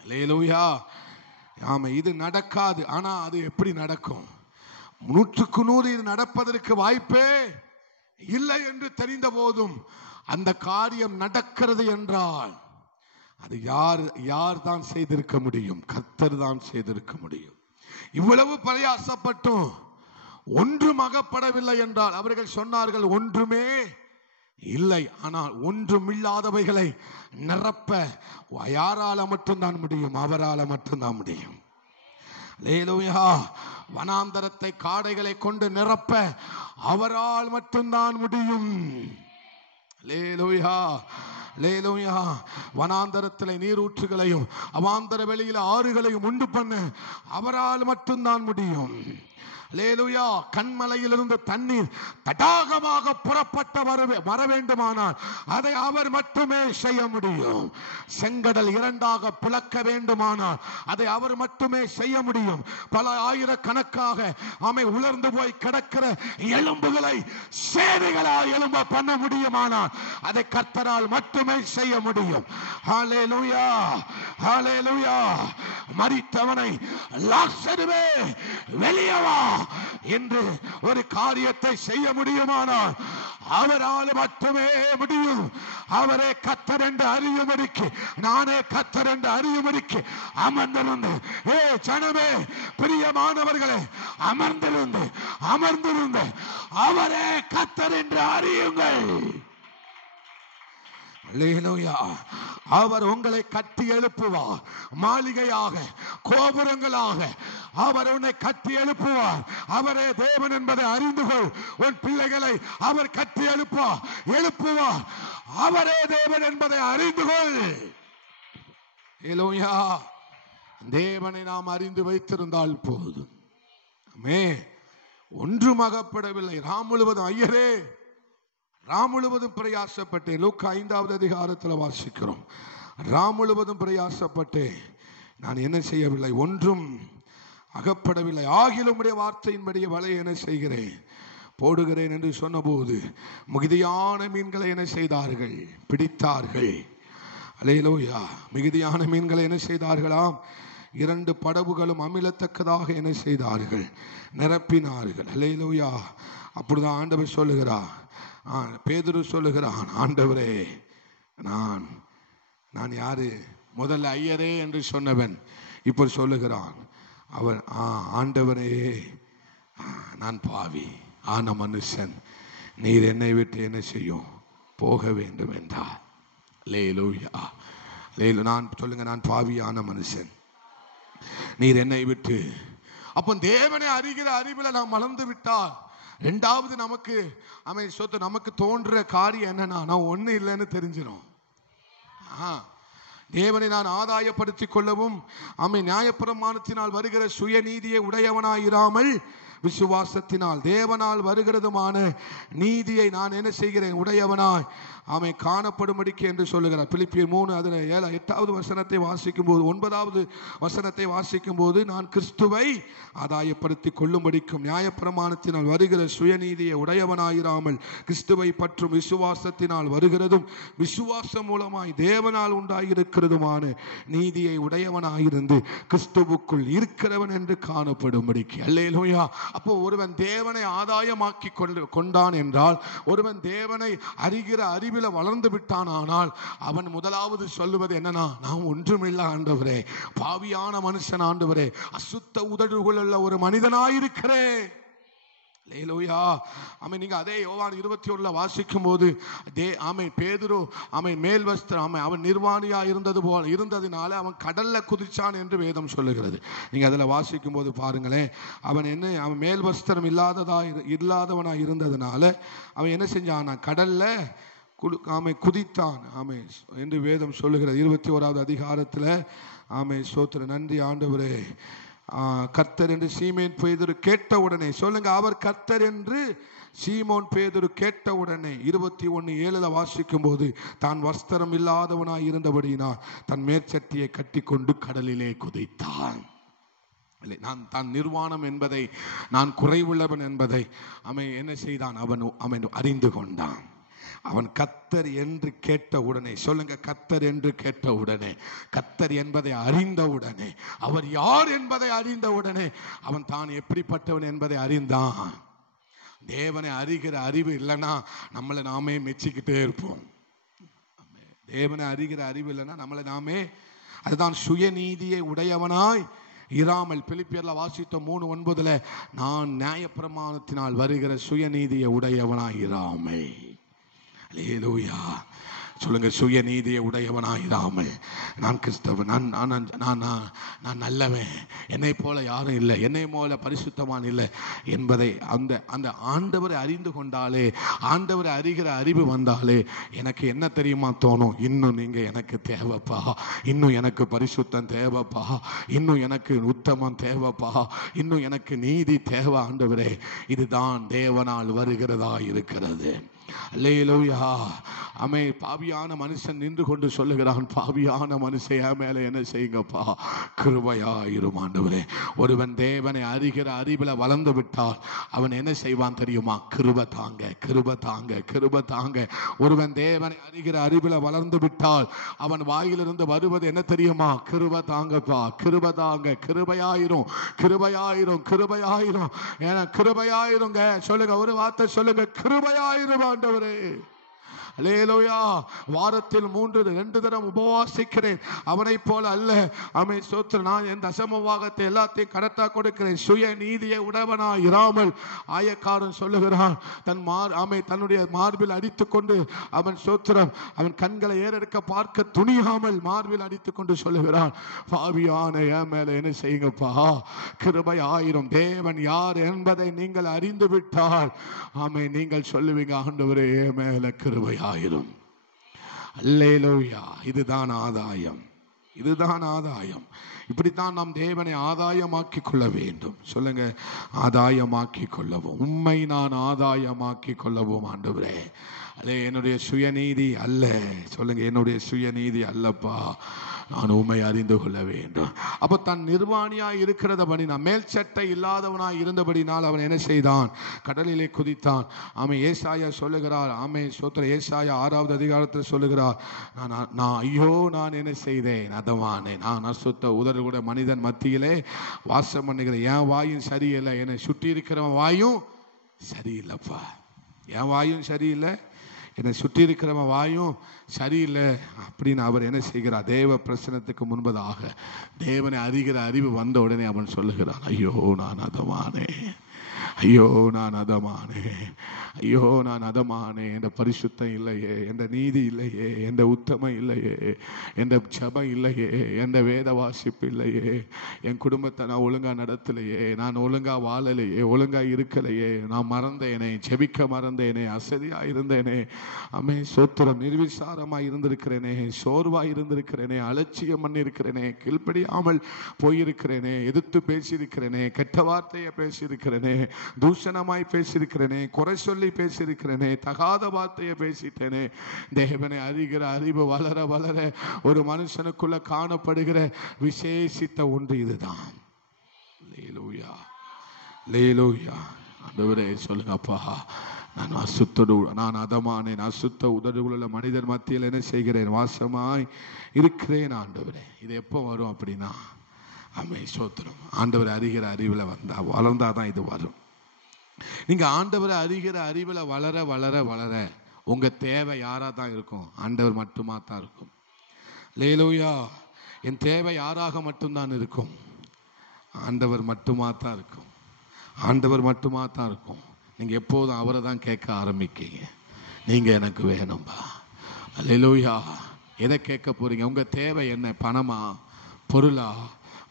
அல்லேலூயா. இது நடக்காது. ஆனா அது எப்படி நடக்கும்? 100% இது நடப்பதற்கு வாய்ப்பே இல்லை என்று தெரிந்த போதும் அந்த காரியம் நடக்கிறது என்றால் அது யார் தான் செய்திருக்க முடியும்? கர்த்தர் தான் செய்திருக்க முடியும். இவ்வளவு பிரயாசப்பட்டும் ஒன்றும் அகப்படவில்லை என்றால், அவர்கள் சொன்னார்கள் ஒன்றுமே இல்லை. ஆனால் ஒன்றுமில்லாதவைகளை நிரப்ப யாரால மட்டும்தான் முடியும்? அவரால் மட்டும்தான் முடியும். அல்லேலூயா. வனாந்தரத்தை காடைகளை கொண்டு நிரப்ப அவரால் மட்டும்தான் முடியும். அல்லேலூயா, அல்லேலூயா. வனாந்தரத்திலே நீரூற்றுகளையும் அவாந்தர வெளியில ஆறுகளையும் உண்டு பண்ண அவரால் மட்டும்தான் முடியும். அல்லேலூயா. கண்மலையிலிருந்து தண்ணீர் தடாகமாக புறப்பட்ட வர வேண்டுமானால் அதை அவர் மட்டுமே செய்ய முடியும். செங்கடல் இரண்டாக பிளக்க வேண்டுமானால் அதை அவர் மட்டுமே செய்ய முடியும். பல ஆயிரக்கணக்காக உலர்ந்து போய் கிடக்கிற எலும்புகளை சேவைகளால் எலும்ப பண்ண முடியுமானால் அதை கர்த்தரால் மட்டுமே செய்ய முடியும். ஹல்லேலூயா, ஹல்லேலூயா. மரித்தவனை லாசருவே வெளியே வா என்று ஒரு காரியத்தை செய்ய முடியுமானால் அவரால் மட்டுமே முடியும். அவரே கர்த்தர் என்று அறியும்படிக்கு, நானே கர்த்தர் என்று அறியும்படிக்கு அமர்ந்திருந்து, ஜனமே, பிரியமானவர்களே, அமர்ந்திருந்து அவரே கர்த்தர் என்று அறியுங்கள். அல்லேலூயா. அவர் உங்களை கட்டி எழுப்புவார். மாளிகையாக, கோபுரங்களாக அவர் உன்னை கட்டி எழுப்புவார். அவரே தேவன் என்பதை அறிந்து கொள். உன் பிள்ளைகளை அவர் கட்டி எழுப்புவார். அவரே தேவன் என்பதை அறிந்து கொள். அல்லேலூயா. தேவனை நாம் அறிந்து வைத்திருந்தால் போதும். ஒன்றும் அகப்படவில்லை. ராம் முழுவதும், ஐயரே, ராம் முழுவதும் பிரயாசப்பட்டு, லூக்கா 5வது அதிகாரத்தில் வாசிக்கிறோம். ராம் முழுவதும் பிரயாசப்பட்டு நான் என்ன செய்யவில்லை? ஒன்றும் அகப்படவில்லை. ஆகிலும் உடைய வார்த்தையின்படியே வலை என்ன செய்கிறேன்? போடுகிறேன் என்று சொன்னபோது மிகுதியான மீன்களை என்ன செய்தார்கள்? பிடித்தார்கள். அல்லேலூயா. மிகுதியான மீன்களை என்ன செய்தார்களாம்? 2 படகுகளும் அமிலத்தக்கதாக என்ன செய்தார்கள்? நிரப்பினார்கள். அல்லேலூயா. அப்படிதான் ஆண்டவர் சொல்லுகிறார். பேதுரு சொல்லுகிறான், ஆண்டவரே, நான் யாரு? முதல்ல ஐயரே என்று சொன்னவன் இப்போ சொல்லுகிறான், அவன் ஆண்டவரே, நான் பாவி ஆன மனுஷன், நீர் என்னை விட்டு என்ன செய்யும்? போக வேண்டும் என்றார். அல்லேலூயா. நான் சொல்லுங்க, நான் பாவியான மனுஷன், நீர் என்னை விட்டு. அப்போ தேவனை அறிகிற அறிவில் நாம் வளர்ந்து விட்டால், ரெண்டாவது நமக்கு தோன்ற காரியம் என்னன்னா, நான் ஒண்ணு இல்லைன்னு தெரிஞ்சிடும். தேவனை நான் ஆதாயப்படுத்திக் கொள்ளவும் நியாயப்பிரமாணத்தினால் வருகிற சுயநீதியை உடையவனாயிராமல் விசுவாசத்தினால் தேவனால் வருகிறதுமான நீதியை நான் என்ன செய்கிறேன்? உடையவனாய் காணப்படும்படிக்கு என்று சொல்லுகிறார். பிலிப்பியர் 3 அதில் 8வது வசனத்தை வாசிக்கும் போது, 9வது வசனத்தை வாசிக்கும் போது, நான் கிறிஸ்துவை ஆதாயப்படுத்திக் கொள்ளும்படிக்கும் நியாயப்பிரமாணத்தினால் வருகிற சுயநீதியை உடையவனாயிராமல் கிறிஸ்துவை பற்றும் விசுவாசத்தினால் வருகிறதும் விசுவாசம் மூலமாய் தேவனால் உண்டாயிருக்கிறதுமான நீதியை உடையவனாயிருந்து கிறிஸ்துவுக்குள் இருக்கிறவன் என்று காணப்படும்படிக்கு. அல்லேலூயா. அப்போ ஒருவன் தேவனை ஆதாயமாக்கி கொண்டான் என்றால், ஒருவன் தேவனை அறிகிற அறிவில் வளர்ந்து விட்டான். ஆனால் அவன் முதலாவது சொல்லுவது என்னன்னா, நான் ஒன்றுமில்லை ஆண்டவரே, பாவியான மனுஷன் ஆண்டவரே, அசுத்த உதடுகள் உள்ள ஒரு மனிதனாயிருக்கிறேன். அல்லேலூயா. நீங்க அதே யோவான் 21 வாசிக்கும் போது பேதுரு மேல் வஸ்திரம் அவன் நிர்வாணியா இருந்ததினால அவன் கடல்ல குதிச்சான் என்று வேதம் சொல்லுகிறது. நீங்க அதில் வாசிக்கும் போது பாருங்களேன், அவன் மேல் வஸ்திரம் இல்லாதவனா இருந்ததுனால அவன் என்ன செஞ்சான்? கடல்ல குதித்தான் என்று வேதம் சொல்லுகிறது. 21வது அதிகாரத்தில் சோத்திர நன்றி ஆண்டவரே. கர்த்தர் என்று சீமோன் பேதுரு கேட்டவுடனே, சொல்லுங்க, அவர் கர்த்தர் என்று சீமோன் பேதுரு கேட்டவுடனே 21:7 வாசிக்கும் போது, தான் வஸ்திரம் இல்லாதவனாய் இருந்தபடியினால் தன் மேற்சட்டியை கட்டி கொண்டு கடலிலே குதித்தான். நான் தான் நிர்வாணம் என்பதை, நான் குறைவுள்ளவன் என்பதை அவன் என்ன செய்தான்? அவன் அறிந்து கொண்டான். அவன் கர்த்தர் என்று கேட்ட உடனே, சொல்லுங்க, கர்த்தர் என்று கேட்ட உடனே, கர்த்தர் என்பதை அறிந்த உடனே, அவர் யார் என்பதை அறிந்த உடனே, அவன் தான் எப்படிப்பட்டவன் என்பதை அறிந்தான். தேவனை அறிகிற அறிவு இல்லைன்னா நம்மளை நாமே மெச்சிக்கிட்டே இருப்போம். தேவனை அறிகிற அறிவு இல்லைன்னா நம்மளை நாமே, அதுதான் சுயநீதியை உடையவனாய் இராமல். பிலிப்பியர்ல வாசித்த 3:9, நான் நியாயப்பிரமாணத்தினால் வருகிற சுயநீதியை உடையவனாய் இராமல். அல்லேலூயா. சொல்லுங்க, சுயநீதியை உடையவனாயிராமல். நான் கிறிஸ்தவன், நான் நல்லவன், என்னை போல யாரும் இல்லை, என்னை போல பரிசுத்தவான் இல்லை என்பதை அந்த ஆண்டவரை அறிந்து கொண்டாலே, ஆண்டவரை அறிகிற அறிவு வந்தாலே, எனக்கு என்ன தெரியுமா தோணும்? இன்னும் நீங்க எனக்கு தேவைப்பா, இன்னும் எனக்கு பரிசுத்தம் தேவைப்பா, இன்னும் எனக்கு உத்தமம் தேவைப்பா, இன்னும் எனக்கு நீதி தேவை ஆண்டவரே. இதுதான் தேவனால் வருகிறதா இருக்கிறது. அல்லேலூயா. ஆமே. பாவியான மனுஷன் நின்று கொண்டு சொல்லுகிறான், பாவியான மனுஷன் மேல என்ன செய்யுங்கப்பா, கிருபையாயிரும் ஆண்டவரே. ஒருவன் தேவனை அறிகிற அறிவுல வளர்ந்து விட்டால் அவன் என்ன செய்வான் தெரியுமா? கிருபை தாங்க, கிருபை தாங்க, கிருபை தாங்க. ஒருவன் தேவனை அறிகிற அறிவுல வளர்ந்து விட்டால் அவன் வாயிலிருந்து வருவது என்ன தெரியுமா? கிருபை தாங்கப்பா, கிருபை தாங்க, கிருபையாயிரும், கிருபையாயிரும், கிருபையாயிரும், ஏன்னா கிருபையாயிருங்க. சொல்லுங்க, ஒரு வார்த்தை சொல்லுங்க, கிருபையாயிரும் ஆண்டவரே. அல்லேலூயா. வாரத்தில் 2 தரம் உபவாசிக்கிறேன், அவனை போல அல்ல. ஆமென், ஸ்தோத்திரம். நான் என் தசம பாகத்தை எல்லாத்தையும் கரெக்டா கொடுக்கிறேன். சுய நீதியை உடையவனா இராமல். ஆயக்காரன் சொல்லுகிறான், தன்னுடைய மார்பில் அடித்துக் கொண்டு, அவன் ஸ்தோத்திரம், அவன் கண்களை ஏறெடுக்க பார்க்க துணியாமல் மார்பில் அடித்துக் கொண்டு சொல்லுகிறான், பாவியான என் மேல என்ன செய்யுங்கப்பா, கிருபை ஆயிரும். தேவன் யார் என்பதை நீங்கள் அறிந்து விட்டால் ஆமென், நீங்கள் சொல்லுவீங்க, ஆண்டவரே என் மேல கிருபை ஆயிரும். அல்லேலூயா. இதுதான் ஆதாயம், இதுதான் ஆதாயம். இப்படித்தான் நாம் தேவனை ஆதாயமாக்கி கொள்ள வேண்டும். சொல்லுங்க, ஆதாயமாக்கி கொள்ளவும், உண்மை நான் ஆதாயமாக்கி கொள்ளவும் ஆண்டவரே. அல்லே, என்னுடைய சுயநீதி அல்ல. சொல்லுங்க, என்னுடைய சுயநீதி அல்லப்பா, நான் உண்மை அறிந்து கொள்ள வேண்டும். அப்போ தன் நிர்வாணியாய் இருக்கிறதபடி, நான் மேல் சட்டை இல்லாதவனாய் இருந்தபடினால் அவன் என்ன செய்தான்? கடலிலே குதித்தான். ஆமென். ஏசாயா சொல்லுகிறார், ஆமென், ஸ்தோத்திரம், ஏசாயா 6வது அதிகாரத்தில் சொல்லுகிறார், நான் ஐயோ நான் என்ன செய்தேன்? அதவானே, நான் அசுத்த உதடு கூட மனிதன் மத்தியிலே வாசம் பண்ணுகிறேன். என் வாயும் சரியில்லை, என்னை சுற்றி இருக்கிறவன் வாயும் சரியில்லைப்பா. என் வாயும் சரியில்லை, என்னை சுற்றி இருக்கிறவன் வாயும் சரியில்லை அப்படின்னு அவர் என்ன செய்கிறார்? தேவ பிரசனத்துக்கு முன்பதாக தேவனை அறிகிற அறிவு வந்த உடனே அவன் சொல்லுகிறான், ஐயோ நான் அதமானே, ஐயோ நான் அதமானே, ஐயோ நான் அதமானே. என்ற பரிசுத்தம் இல்லையே, என்ற நீதி இல்லையே, என்ற உத்தமம் இல்லையே, என்ற ஜபம் இல்லையே, என்ற வேத வாசிப்பு இல்லையே, என் குடும்பத்தை நான் ஒழுங்கா நடத்தலையே, நான் ஒழுங்கா வாழலையே, ஒழுங்கா இருக்கலையே, நான் மறந்தேனே, ஜெபிக்க மறந்தேனே, அசதியா இருந்தேனே, அம்மே சோத்திரம், நிர்விசாரமா இருந்திருக்கிறேனே, சோர்வா இருந்திருக்கிறேனே, அலட்சியம் பண்ணியிருக்கிறேனே, கீழ்ப்படியாமல் போயிருக்கிறேனே, எதிர்த்து பேசியிருக்கிறேனே, கெட்ட வார்த்தையை பேசியிருக்கிறேனே, தூஷணமாய் பேசியிருக்கிறேனே, குறை சொல்லி பேசியிருக்கிறேனே, தகாத வார்த்தையை பேசிட்டேனே. தேவனை அறிகிற அறிவு வளர வளர ஒரு மனுஷனுக்குள்ள காணப்படுகிற விசேஷித்த ஒன்று இதுதான். அல்லேலூயா, அல்லேலூயா. ஆண்டவரே சொல்லுங்க, அப்பா நான் அதமானேன், அசுத்த உதடுகளுள்ள மனிதர் மத்தியில் என்ன செய்கிறேன்? வாசமாய் இருக்கிறேன் ஆண்டவரே. இது எப்போ வரும் அப்படின்னா, ஆமென், ஸ்தோத்திரம், ஆண்டவரை அறிகிற அறிவில் வளர்ந்தாதான் இது வரும். நீங்க ஆண்டவரை அறிகிற அறிவில் வளர வளர வளர உங்க தேவை யாரா தான் இருக்கும்? ஆண்டவர் மட்டுமா தான் இருக்கும். அல்லேலூயா. என் தேவை யாராக மட்டும்தான் இருக்கும்? ஆண்டவர் மட்டுமா தான் இருக்கும். ஆண்டவர் மட்டுமா தான் இருக்கும். நீங்க எப்போதும் அவரை தான் கேட்க ஆரம்பிக்கீங்க, நீங்க எனக்கு வேணும்பா. அல்லேலூயா. எதை கேட்க போறீங்க? உங்க தேவை என்ன? பணமா, பொருளா,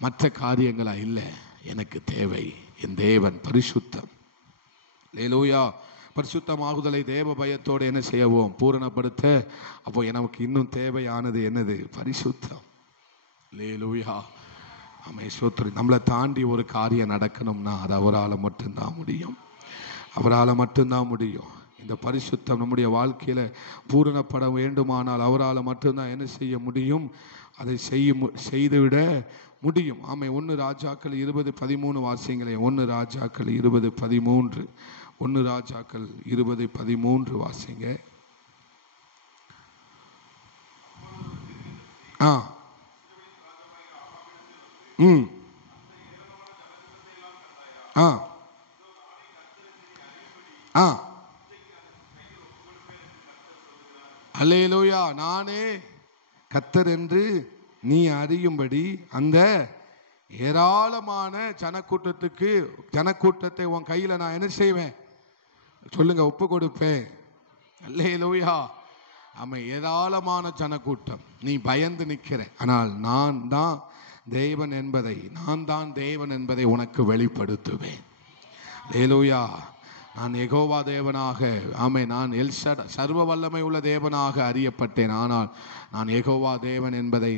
மற்ற காரியங்களா? இல்லை, எனக்கு தேவை என் தேவன் பரிசுத்தம். அல்லேலூயா. பரிசுத்தமாகுதலை தேவ பயத்தோடு என்ன செய்யவும்? பூரணப்படுத்த. அப்போ எனக்கு இன்னும் தேவையானது என்னது? பரிசுத்தம். அல்லேலூயா. ஆமென், ஸ்தோத்திரம். நம்மளை தாண்டி ஒரு காரியம் நடக்கணும்னா அது அவரால் மட்டும்தான் முடியும், அவரால் மட்டும்தான் முடியும். இந்த பரிசுத்தம் நம்முடைய வாழ்க்கையில பூரணப்பட வேண்டுமானால் அவரால் மட்டும்தான் என்ன செய்ய முடியும்? அதை செய்துவிட முடியும். ஆமை 1 ராஜாக்கள் 20:13 வாசிங்களேன். 1 ராஜாக்கள் 20:13. 1 ராஜாக்கள் 20:13 வாசிங்க. அல்லேலூயா. நானே கர்த்தர் என்று நீ அறியும்படி அந்த ஏராளமான ஜனக்கூட்டத்தை உன் கையில நான் என்ன செய்வேன் சொல்லுங்க, ஒப்பு கொடுப்பேன். அல்லேலூயா. ஆமா, ஏராளமான ஜனக்கூட்டம், நீ பயந்து நிற்கிற. ஆனால் நான் தான் தேவன் என்பதை உனக்கு வெளிப்படுத்துவேன். அல்லேலூயா. நான் யெகோவா தேவனாக, ஆமே, நான் சர்வ வல்லமை உள்ள தேவனாக அறியப்பட்டேன். ஆனால் நான் யெகோவா தேவன் என்பதை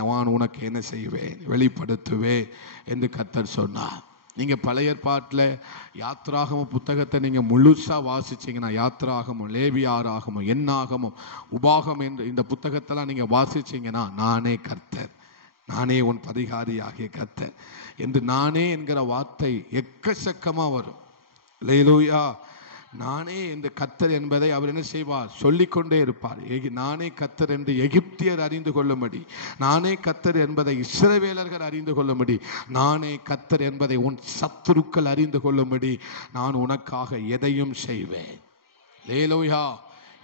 நான் உனக்கு என்ன செய்வேன், வெளிப்படுத்துவேன் என்று கர்த்தர் சொன்னார். நீங்கள் பழைய ஏற்பாட்டில் யாத்ராகம புத்தகத்தை நீங்கள் முழுசாக வாசிச்சிங்கன்னா, யாத்ராகமும், லேவியாராகமும், எண்ணாகமும், உபாகம் என்று இந்த புத்தகத்தெல்லாம் நீங்கள் வாசிச்சிங்கன்னா, நானே கர்த்தர், நானே உன் பரிகாரியாகிய கர்த்தர் என்று நானே என்கிற வார்த்தை எக்கச்சக்கமாக வரும். அல்லேலூயா. நானே என்று கர்த்தர் என்பதை அவர் என்ன செய்வார், சொல்லிக்கொண்டே இருப்பார். நானே கர்த்தர் என்று எகிப்தியர் அறிந்து கொள்ளும்படி, நானே கர்த்தர் என்பதை இஸ்ரவேலர்கள் அறிந்து கொள்ளும்படி, நானே கர்த்தர் என்பதை உன் சத்துருக்கள் அறிந்து கொள்ளும்படி நான் உனக்காக எதையும் செய்வேன். அல்லேலூயா.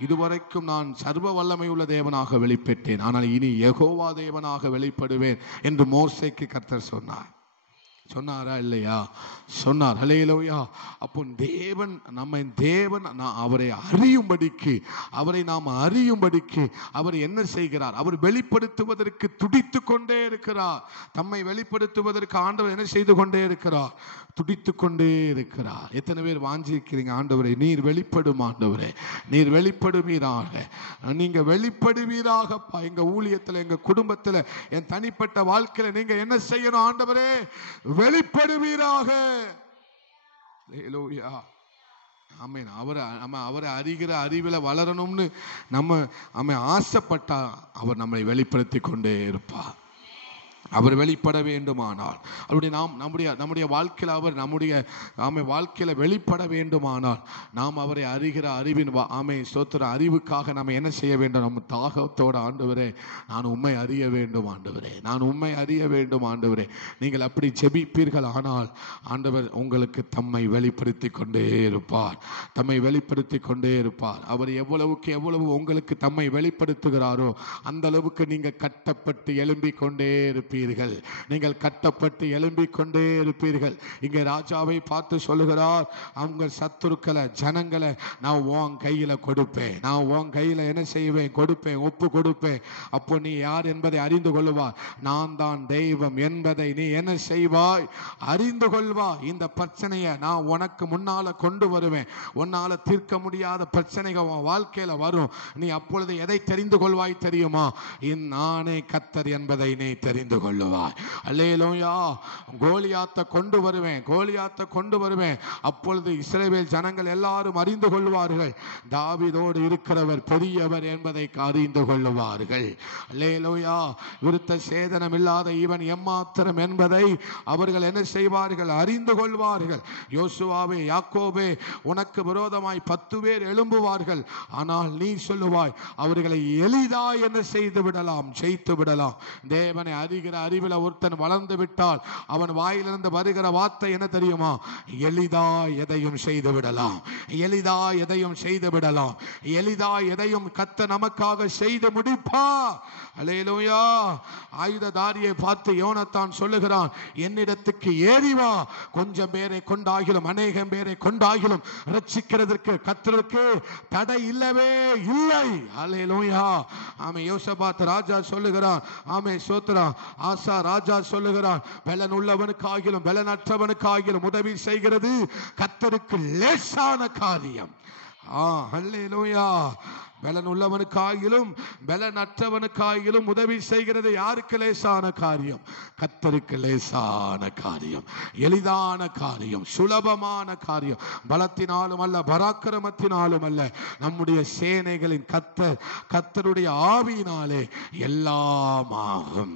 இதுவரைக்கும் நான் சர்வ வல்லமை உள்ள தேவனாக வெளிப்பட்டேன், ஆனால் இனி யெகோவா தேவனாக வெளிப்படுவேன் என்று மோசேக்கு கர்த்தர் சொன்னார். சொன்னாரா இல்லையா? சொன்னார். அல்லேலூயா. அப்போ தேவன் அவரை அறியும்படிக்கு, நாம் அறியும்படிக்கு அவர் என்ன செய்கிறார், அவர் வெளிப்படுத்துவதற்கு துடித்து கொண்டே இருக்கிறார். தம்மை வெளிப்படுத்துவதற்கு ஆண்டவர் என்ன செய்து கொண்டே இருக்கிறார், துடித்து கொண்டே இருக்கிறார். எத்தனை பேர் வாஞ்சிக்கிறீங்க, ஆண்டவரே நீர் வெளிப்படும், ஆண்டவரே நீர் வெளிப்படுவீராக, நீங்க வெளிப்படுவீராகப்பா. எங்க ஊழியத்தில், எங்க குடும்பத்தில், என் தனிப்பட்ட வாழ்க்கையில நீங்க என்ன செய்யணும், ஆண்டவரே வெளிப்படுவீராக. அல்லேலூயா. ஆமென். அவரை அறிகிற அறிவில் வளரணும்னு நம்ம ஆசைப்பட்டா அவர் நம்மை வெளிப்படுத்தி கொண்டே இருப்பார். அவர் வெளிப்பட வேண்டுமானால், அவருடைய நம்முடைய வாழ்க்கையில் அவர் வாழ்க்கையில் வெளிப்பட வேண்டுமானால், நாம் அவரை அறிகிற அறிவின் சோத்திர அறிவுக்காக நம்ம என்ன செய்ய வேண்டும், நம்ம தாகத்தோட, ஆண்டவரே நான் உம்மை அறிய வேண்டும், ஆண்டவரே நான் உம்மை அறிய வேண்டும், ஆண்டவரே. நீங்கள் அப்படி ஜெபிப்பீர்கள் ஆனால் ஆண்டவர் உங்களுக்கு தம்மை வெளிப்படுத்தி கொண்டே இருப்பார், தம்மை வெளிப்படுத்தி கொண்டே இருப்பார். அவர் எவ்வளவு உங்களுக்கு தம்மை வெளிப்படுத்துகிறாரோ அந்த அளவுக்கு நீங்கள் கட்டப்பட்டு எழும்பிக் கொண்டே இருப்பீர்கள். நீங்கள் கட்டப்பட்டு எழும்பிக் கொண்டே இருப்பீர்கள். இங்கே ராஜாவை பார்த்து சொல்லுகிறார், அவங்க சத்துருக்களை, ஜனங்களை நான் உன் கையில கொடுப்பேன், நான் உன் கையில என்ன செய்வேன், கொடுப்பேன், ஒப்பு கொடுப்பேன். அப்போ நீ யார் என்பதை அறிந்து கொள்வாய், நான் தான் தெய்வம் என்பதை நீ என்ன செய்வாய், அறிந்து கொள்வாய். இந்த பிரச்சனையை நான் உனக்கு முன்னால கொண்டு வருவேன். உன்னால தீர்க்க முடியாத பிரச்சனைகள் உன் வாழ்க்கையில வரும். நீ அப்பொழுது எதை தெரிந்து கொள்வாய் தெரியுமா, நானே கர்த்தர் என்பதை நீ தெரிந்து கொள்ளுவாய். அல்லேலூயா. கோலியாத்தை கொண்டு வருவேன். அப்பொழுது இஸ்ரவேல் ஜனங்கள் எல்லாரும் அறிந்து கொள்வார்கள், தாவீதோடு இருக்கிறவர் பெரியவர் என்பதை அறிந்து கொள்ளுவார்கள். அல்லேலூயா. விருத்த சேதனம் இல்லாத இவன் எம்மாத்திரம் என்பதை அவர்கள் என்ன செய்வார்கள், அறிந்து கொள்வார்கள். யோசுவாவே, யாக்கோபே, உனக்கு விரோதமாய் 10 பேர் எழும்புவார்கள், ஆனால் நீ சொல்லுவாய் அவர்களை எளிதாய் என்ன செய்து விடலாம், ஜெயித்து விடலாம். தேவனை அறிகிற அறிவில் ஒருத்தன் வளர்ந்து விட்டால் அவன் வாயிலிருந்து வருகிற வார்த்தை என்ன தெரியுமா, எளிதா எதையும் செய்து விடலாம், எளிதா எதையும் செய்து விடலாம், எளிதா எதையும் கர்த்தர் நமக்காக செய்து முடிப்பார். அல்லேலூயா. ஆயுததாரியை பார்த்து யோனத்தான் சொல்லுகிறான், என்னிடத்துக்கு ஏறி வா, கொஞ்சம் பேரை கொண்டாகிலும் அநேகம் பேரை கொண்டாகிலும் ரட்சிக்கிறதற்கு கர்த்தருக்கு தடை இல்லவே இல்லை. அல்லேலூயா. ஆமே. யோசபாத் ராஜா சொல்லுகிறான், ஆமே சோத்ரா, ஆசா ராஜா சொல்லுகிறான், பலன் உள்ளவனுக்காகிலும் பலனற்றவனுக்காகிலும் உதவி செய்கிறது கர்த்தருக்கு லேசான காரியம். அல்லேலூயா. பலன் உள்ளவனுக்காயிலும் பலனற்றவனுக்காயிலும் உதவி செய்கிறது யாருக்கு லேசான காரியம்? கர்த்தருக்கு லேசான காரியம், எளிதான காரியம், சுலபமான காரியம். பலத்தினாலும் அல்ல, பராக்கிரமத்தினாலும் அல்ல, நம்முடைய சேனைகளின் கர்த்தருடைய ஆவியினாலே எல்லாம் ஆகும்.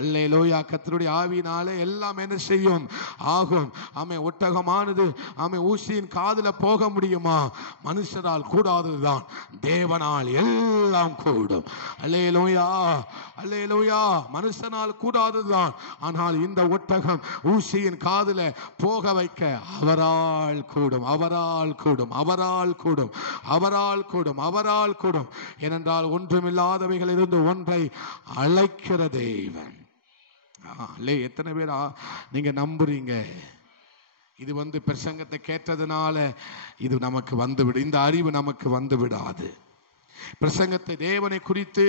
அல்லேலூயா. கர்த்தருடைய ஆவியினாலே எல்லாம் என்ன செய்யும்? ஆகும். ஆமே. ஒட்டகமானது ஆமே ஊசியின் காதுல போக முடியுமா? மனுஷரால் கூடாததுதான் தேவனால் எல்லாம் கூடும். அல்லேலூயா, அல்லேலூயா. மனுஷனால் கூடாததுதான், ஆனால் இந்த ஒட்டகம் ஊசியின் காதுல போக வைக்க அவரால் கூடும், அவரால் கூடும், அவரால் கூடும், அவரால் கூடும், அவரால் கூடும். ஏனென்றால் ஒன்றுமில்லாதவைகள் இருந்து ஒன்றை அழைக்கிற தேவன். எத்தனை பேர் நீங்க நம்புறீங்க? இது பிரசங்கத்தை கேட்டதுனால இது நமக்கு வந்துவிடும், இந்த அறிவு நமக்கு வந்து விடாது. பிரசங்கத்தை தேவனை குறித்து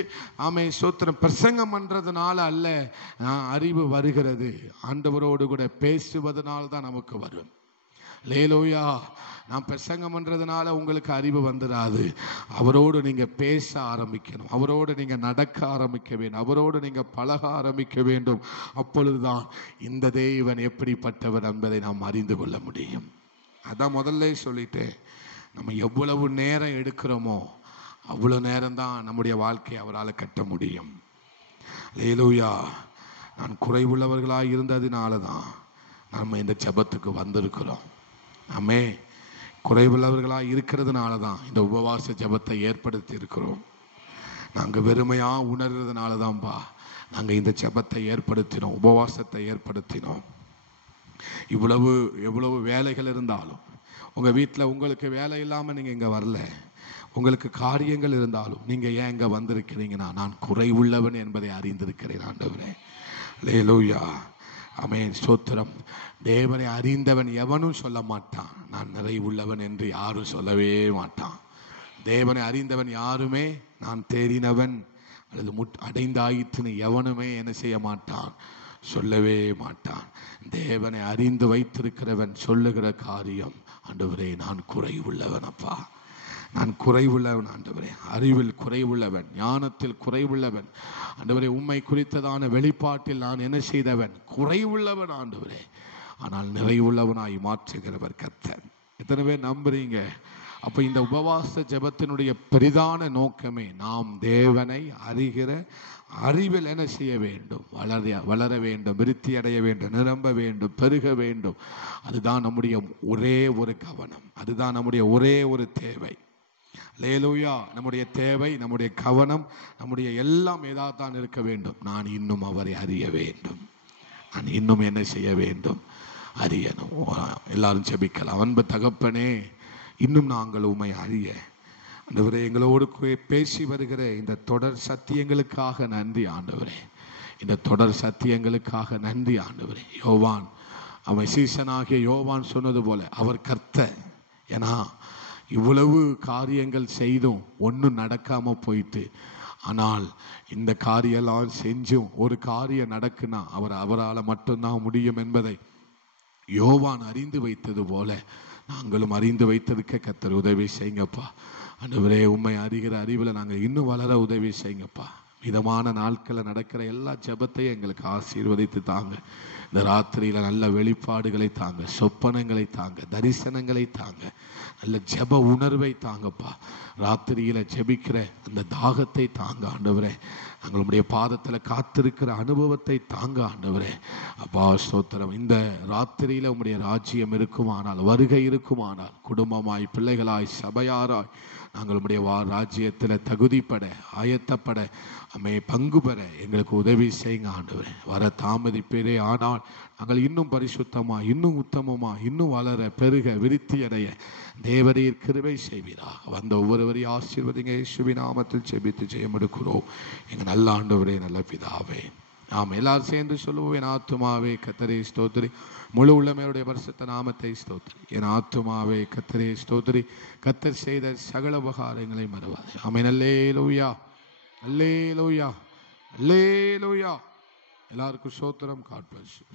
ஆமே சோத்திரம் பிரசங்கம் பண்றதுனால அல்ல அறிவு வருகிறது, ஆண்டவரோடு கூட பேசுவதனால தான் நமக்கு வரும். லேலோயா. நான் பிரசங்கம் பண்றதுனால உங்களுக்கு அறிவு வந்துடாது. அவரோடு நீங்க பேச ஆரம்பிக்கணும், அவரோடு நீங்க நடக்க ஆரம்பிக்க வேண்டும், அவரோடு நீங்க பழக ஆரம்பிக்க வேண்டும். அப்பொழுதுதான் இந்த தேவன் எப்படிப்பட்டவர் என்பதை நாம் அறிந்து கொள்ள முடியும். அதான் முதல்ல சொல்லிட்டேன், நம்ம எவ்வளவு நேரம் எடுக்கிறோமோ அவ்வளோ நேரம் தான் நம்முடைய வாழ்க்கையை அவரால் கட்ட முடியும். லேலூயா. நான் குறைவுள்ளவர்களாக இருந்ததினால தான் நம்ம இந்த ஜெபத்துக்கு வந்திருக்கிறோம். ஆமே. குறைவுள்ளவர்களாக இருக்கிறதுனால தான் இந்த உபவாச ஜெபத்தை ஏற்படுத்தி இருக்கிறோம். நாங்கள் வெறுமையாக உணர்றதுனால தான்ப்பா நாங்கள் இந்த ஜெபத்தை ஏற்படுத்தினோம், உபவாசத்தை ஏற்படுத்தினோம். எவ்வளவு வேலைகள் இருந்தாலும், உங்கள் வீட்டில் உங்களுக்கு வேலை இல்லாமல் நீங்கள் இங்கே வரல, உங்களுக்கு காரியங்கள் இருந்தாலும் நீங்கள் ஏன் இங்கே வந்திருக்கிறீங்கன்னா, நான் குறைவுள்ளவன் என்பதை அறிந்திருக்கிறேன் ஆண்டவரே. அல்லேலூயா. ஆமென். ஸ்தோத்திரம். தேவனை அறிந்தவன் எவனும் சொல்ல மாட்டான் நான் நிறைவுள்ளவன் என்று, யாரும் சொல்லவே மாட்டான். தேவனை அறிந்தவன் யாருமே நான் தேறினவன் அல்லது அடைந்தாயிற்றுன்னு எவனுமே என்ன செய்ய மாட்டான், சொல்லவே மாட்டான். தேவனை அறிந்து வைத்திருக்கிறவன் சொல்லுகிற காரியம், ஆண்டவரே நான் குறைவுள்ளவன் அப்பா, நான் குறைவுள்ளவன் ஆண்டவரே, அறிவில் குறைவுள்ளவன், ஞானத்தில் குறைவுள்ளவன் ஆண்டவரே, உம்மை குறித்ததான வெளிப்பாட்டில் நான் என்ன செய்தவன், குறைவுள்ளவன் ஆண்டவரே. ஆனால் நிறைவுள்ளவனாய் மாற்றுகிறவர் கர்த்தர். எத்தனை பேர் நம்புறீங்க? அப்போ இந்த உபவாச ஜெபத்தினுடைய பெரிதான நோக்கமே நாம் தேவனை அறிகிற அறிவில் என்ன செய்ய வேண்டும், வளர வேண்டும், விருத்தி அடைய வேண்டும், நிரம்ப வேண்டும், பெருக வேண்டும். அதுதான் நம்முடைய ஒரே ஒரு கவனம், அதுதான் நம்முடைய ஒரே ஒரு தேவை. அல்லேலூயா. நம்முடைய தேவை, நம்முடைய கவனம், நம்முடைய எல்லாம் ஏதாத்தான் இருக்க வேண்டும். நான் இன்னும் அவரை அறிய வேண்டும், நான் இன்னும் என்ன செய்ய வேண்டும், அறியணும். எல்லாரும் ஜெபிக்கலாம். அன்பு தகப்பனே, இன்னும் நாங்கள் உம்மை அறிய ஆண்டவரே எங்களோடு பேசி வருகிற இந்த தொடர் சத்தியங்களுக்காக நன்றி ஆண்டவரே, இந்த தொடர் சத்தியங்களுக்காக நன்றி ஆண்டவரே. யோவான், அவன் சீசனாகிய யோவான் சொன்னது போல அவர் கர்த்தர். ஏன்னா இவ்வளவு காரியங்கள் செய்தும் ஒன்றும் நடக்காம போயிட்டு, ஆனால் இந்த காரியெல்லாம் செஞ்சும் ஒரு காரியம் நடக்குன்னா அவரால் மட்டும்தான் முடியும் என்பதை யோவான் அறிந்து வைத்தது போல நாங்களும் அறிந்து வைத்ததுக்கு கர்த்தர் உதவி செய்யுங்கப்பா. ஆண்டவரே உம்மை அறிகிற அறிவில் நாங்கள் இன்னும் வளர உதவி செய்யுங்கப்பா. மிதமான நாட்களில் நடக்கிற எல்லா ஜெபத்தையும் எங்களுக்கு ஆசீர்வதித்து தாங்க. இந்த ராத்திரியில் நல்ல வெளிப்பாடுகளை தாங்க, சொப்பனங்களை தாங்க, தரிசனங்களை தாங்க, நல்ல ஜெப உணர்வை தாங்கப்பா. ராத்திரியில் ஜெபிக்கிற அந்த தாகத்தை தாங்க ஆண்டவரே. எங்களுடைய பாதத்தில் காத்திருக்கிற அனுபவத்தை தாங்க ஆண்டவரே. அப்பா ஸ்தோத்திரம். இந்த ராத்திரியில் உம்முடைய ராஜ்யம் இருக்குமானால், வருகை இருக்குமானால், குடும்பமாய், பிள்ளைகளாய், சபையாராய் நாங்கள் உம்முடைய ராஜ்யத்தில் தகுதிப்பட, ஆயத்தப்பட, பங்கு பெற எங்களுக்கு உதவி செய்யுங்க ஆண்டவரே. வர தாமதிப்பேரே, ஆனால் நாங்கள் இன்னும் பரிசுத்தமா, இன்னும் உத்தமமா, இன்னும் வளர, பெருக, விருத்தி அடைய தேவரீர் கிருபை செய்வீராக. வந்த ஒவ்வொருவரையும் ஆசீர்வதிங்க. இயேசுவின் நாமத்தில் ஜெபித்து ஜெயம் எடுக்கிறோம் எங்கள் நல்ல ஆண்டவரே, நல்ல பிதாவே. நாம் எல்லாரும் சேர்ந்து சொல்லுவோம். என் ஆத்துமாவே கர்த்தரை ஸ்தோத்திரி, முழு உள்ளமையுடைய பரிசுத்த நாமத்தை ஸ்தோத்திரி. என் ஆத்துமாவே கர்த்தரை ஸ்தோத்திரி, கர்த்தர் செய்த சகல உபகாரங்களை மறவாதே. ஆமென். அல்லேலூயா, அல்லேலூயா, அல்லேலூயா. எல்லாருக்கும் ஸ்தோத்திரம். God bless you.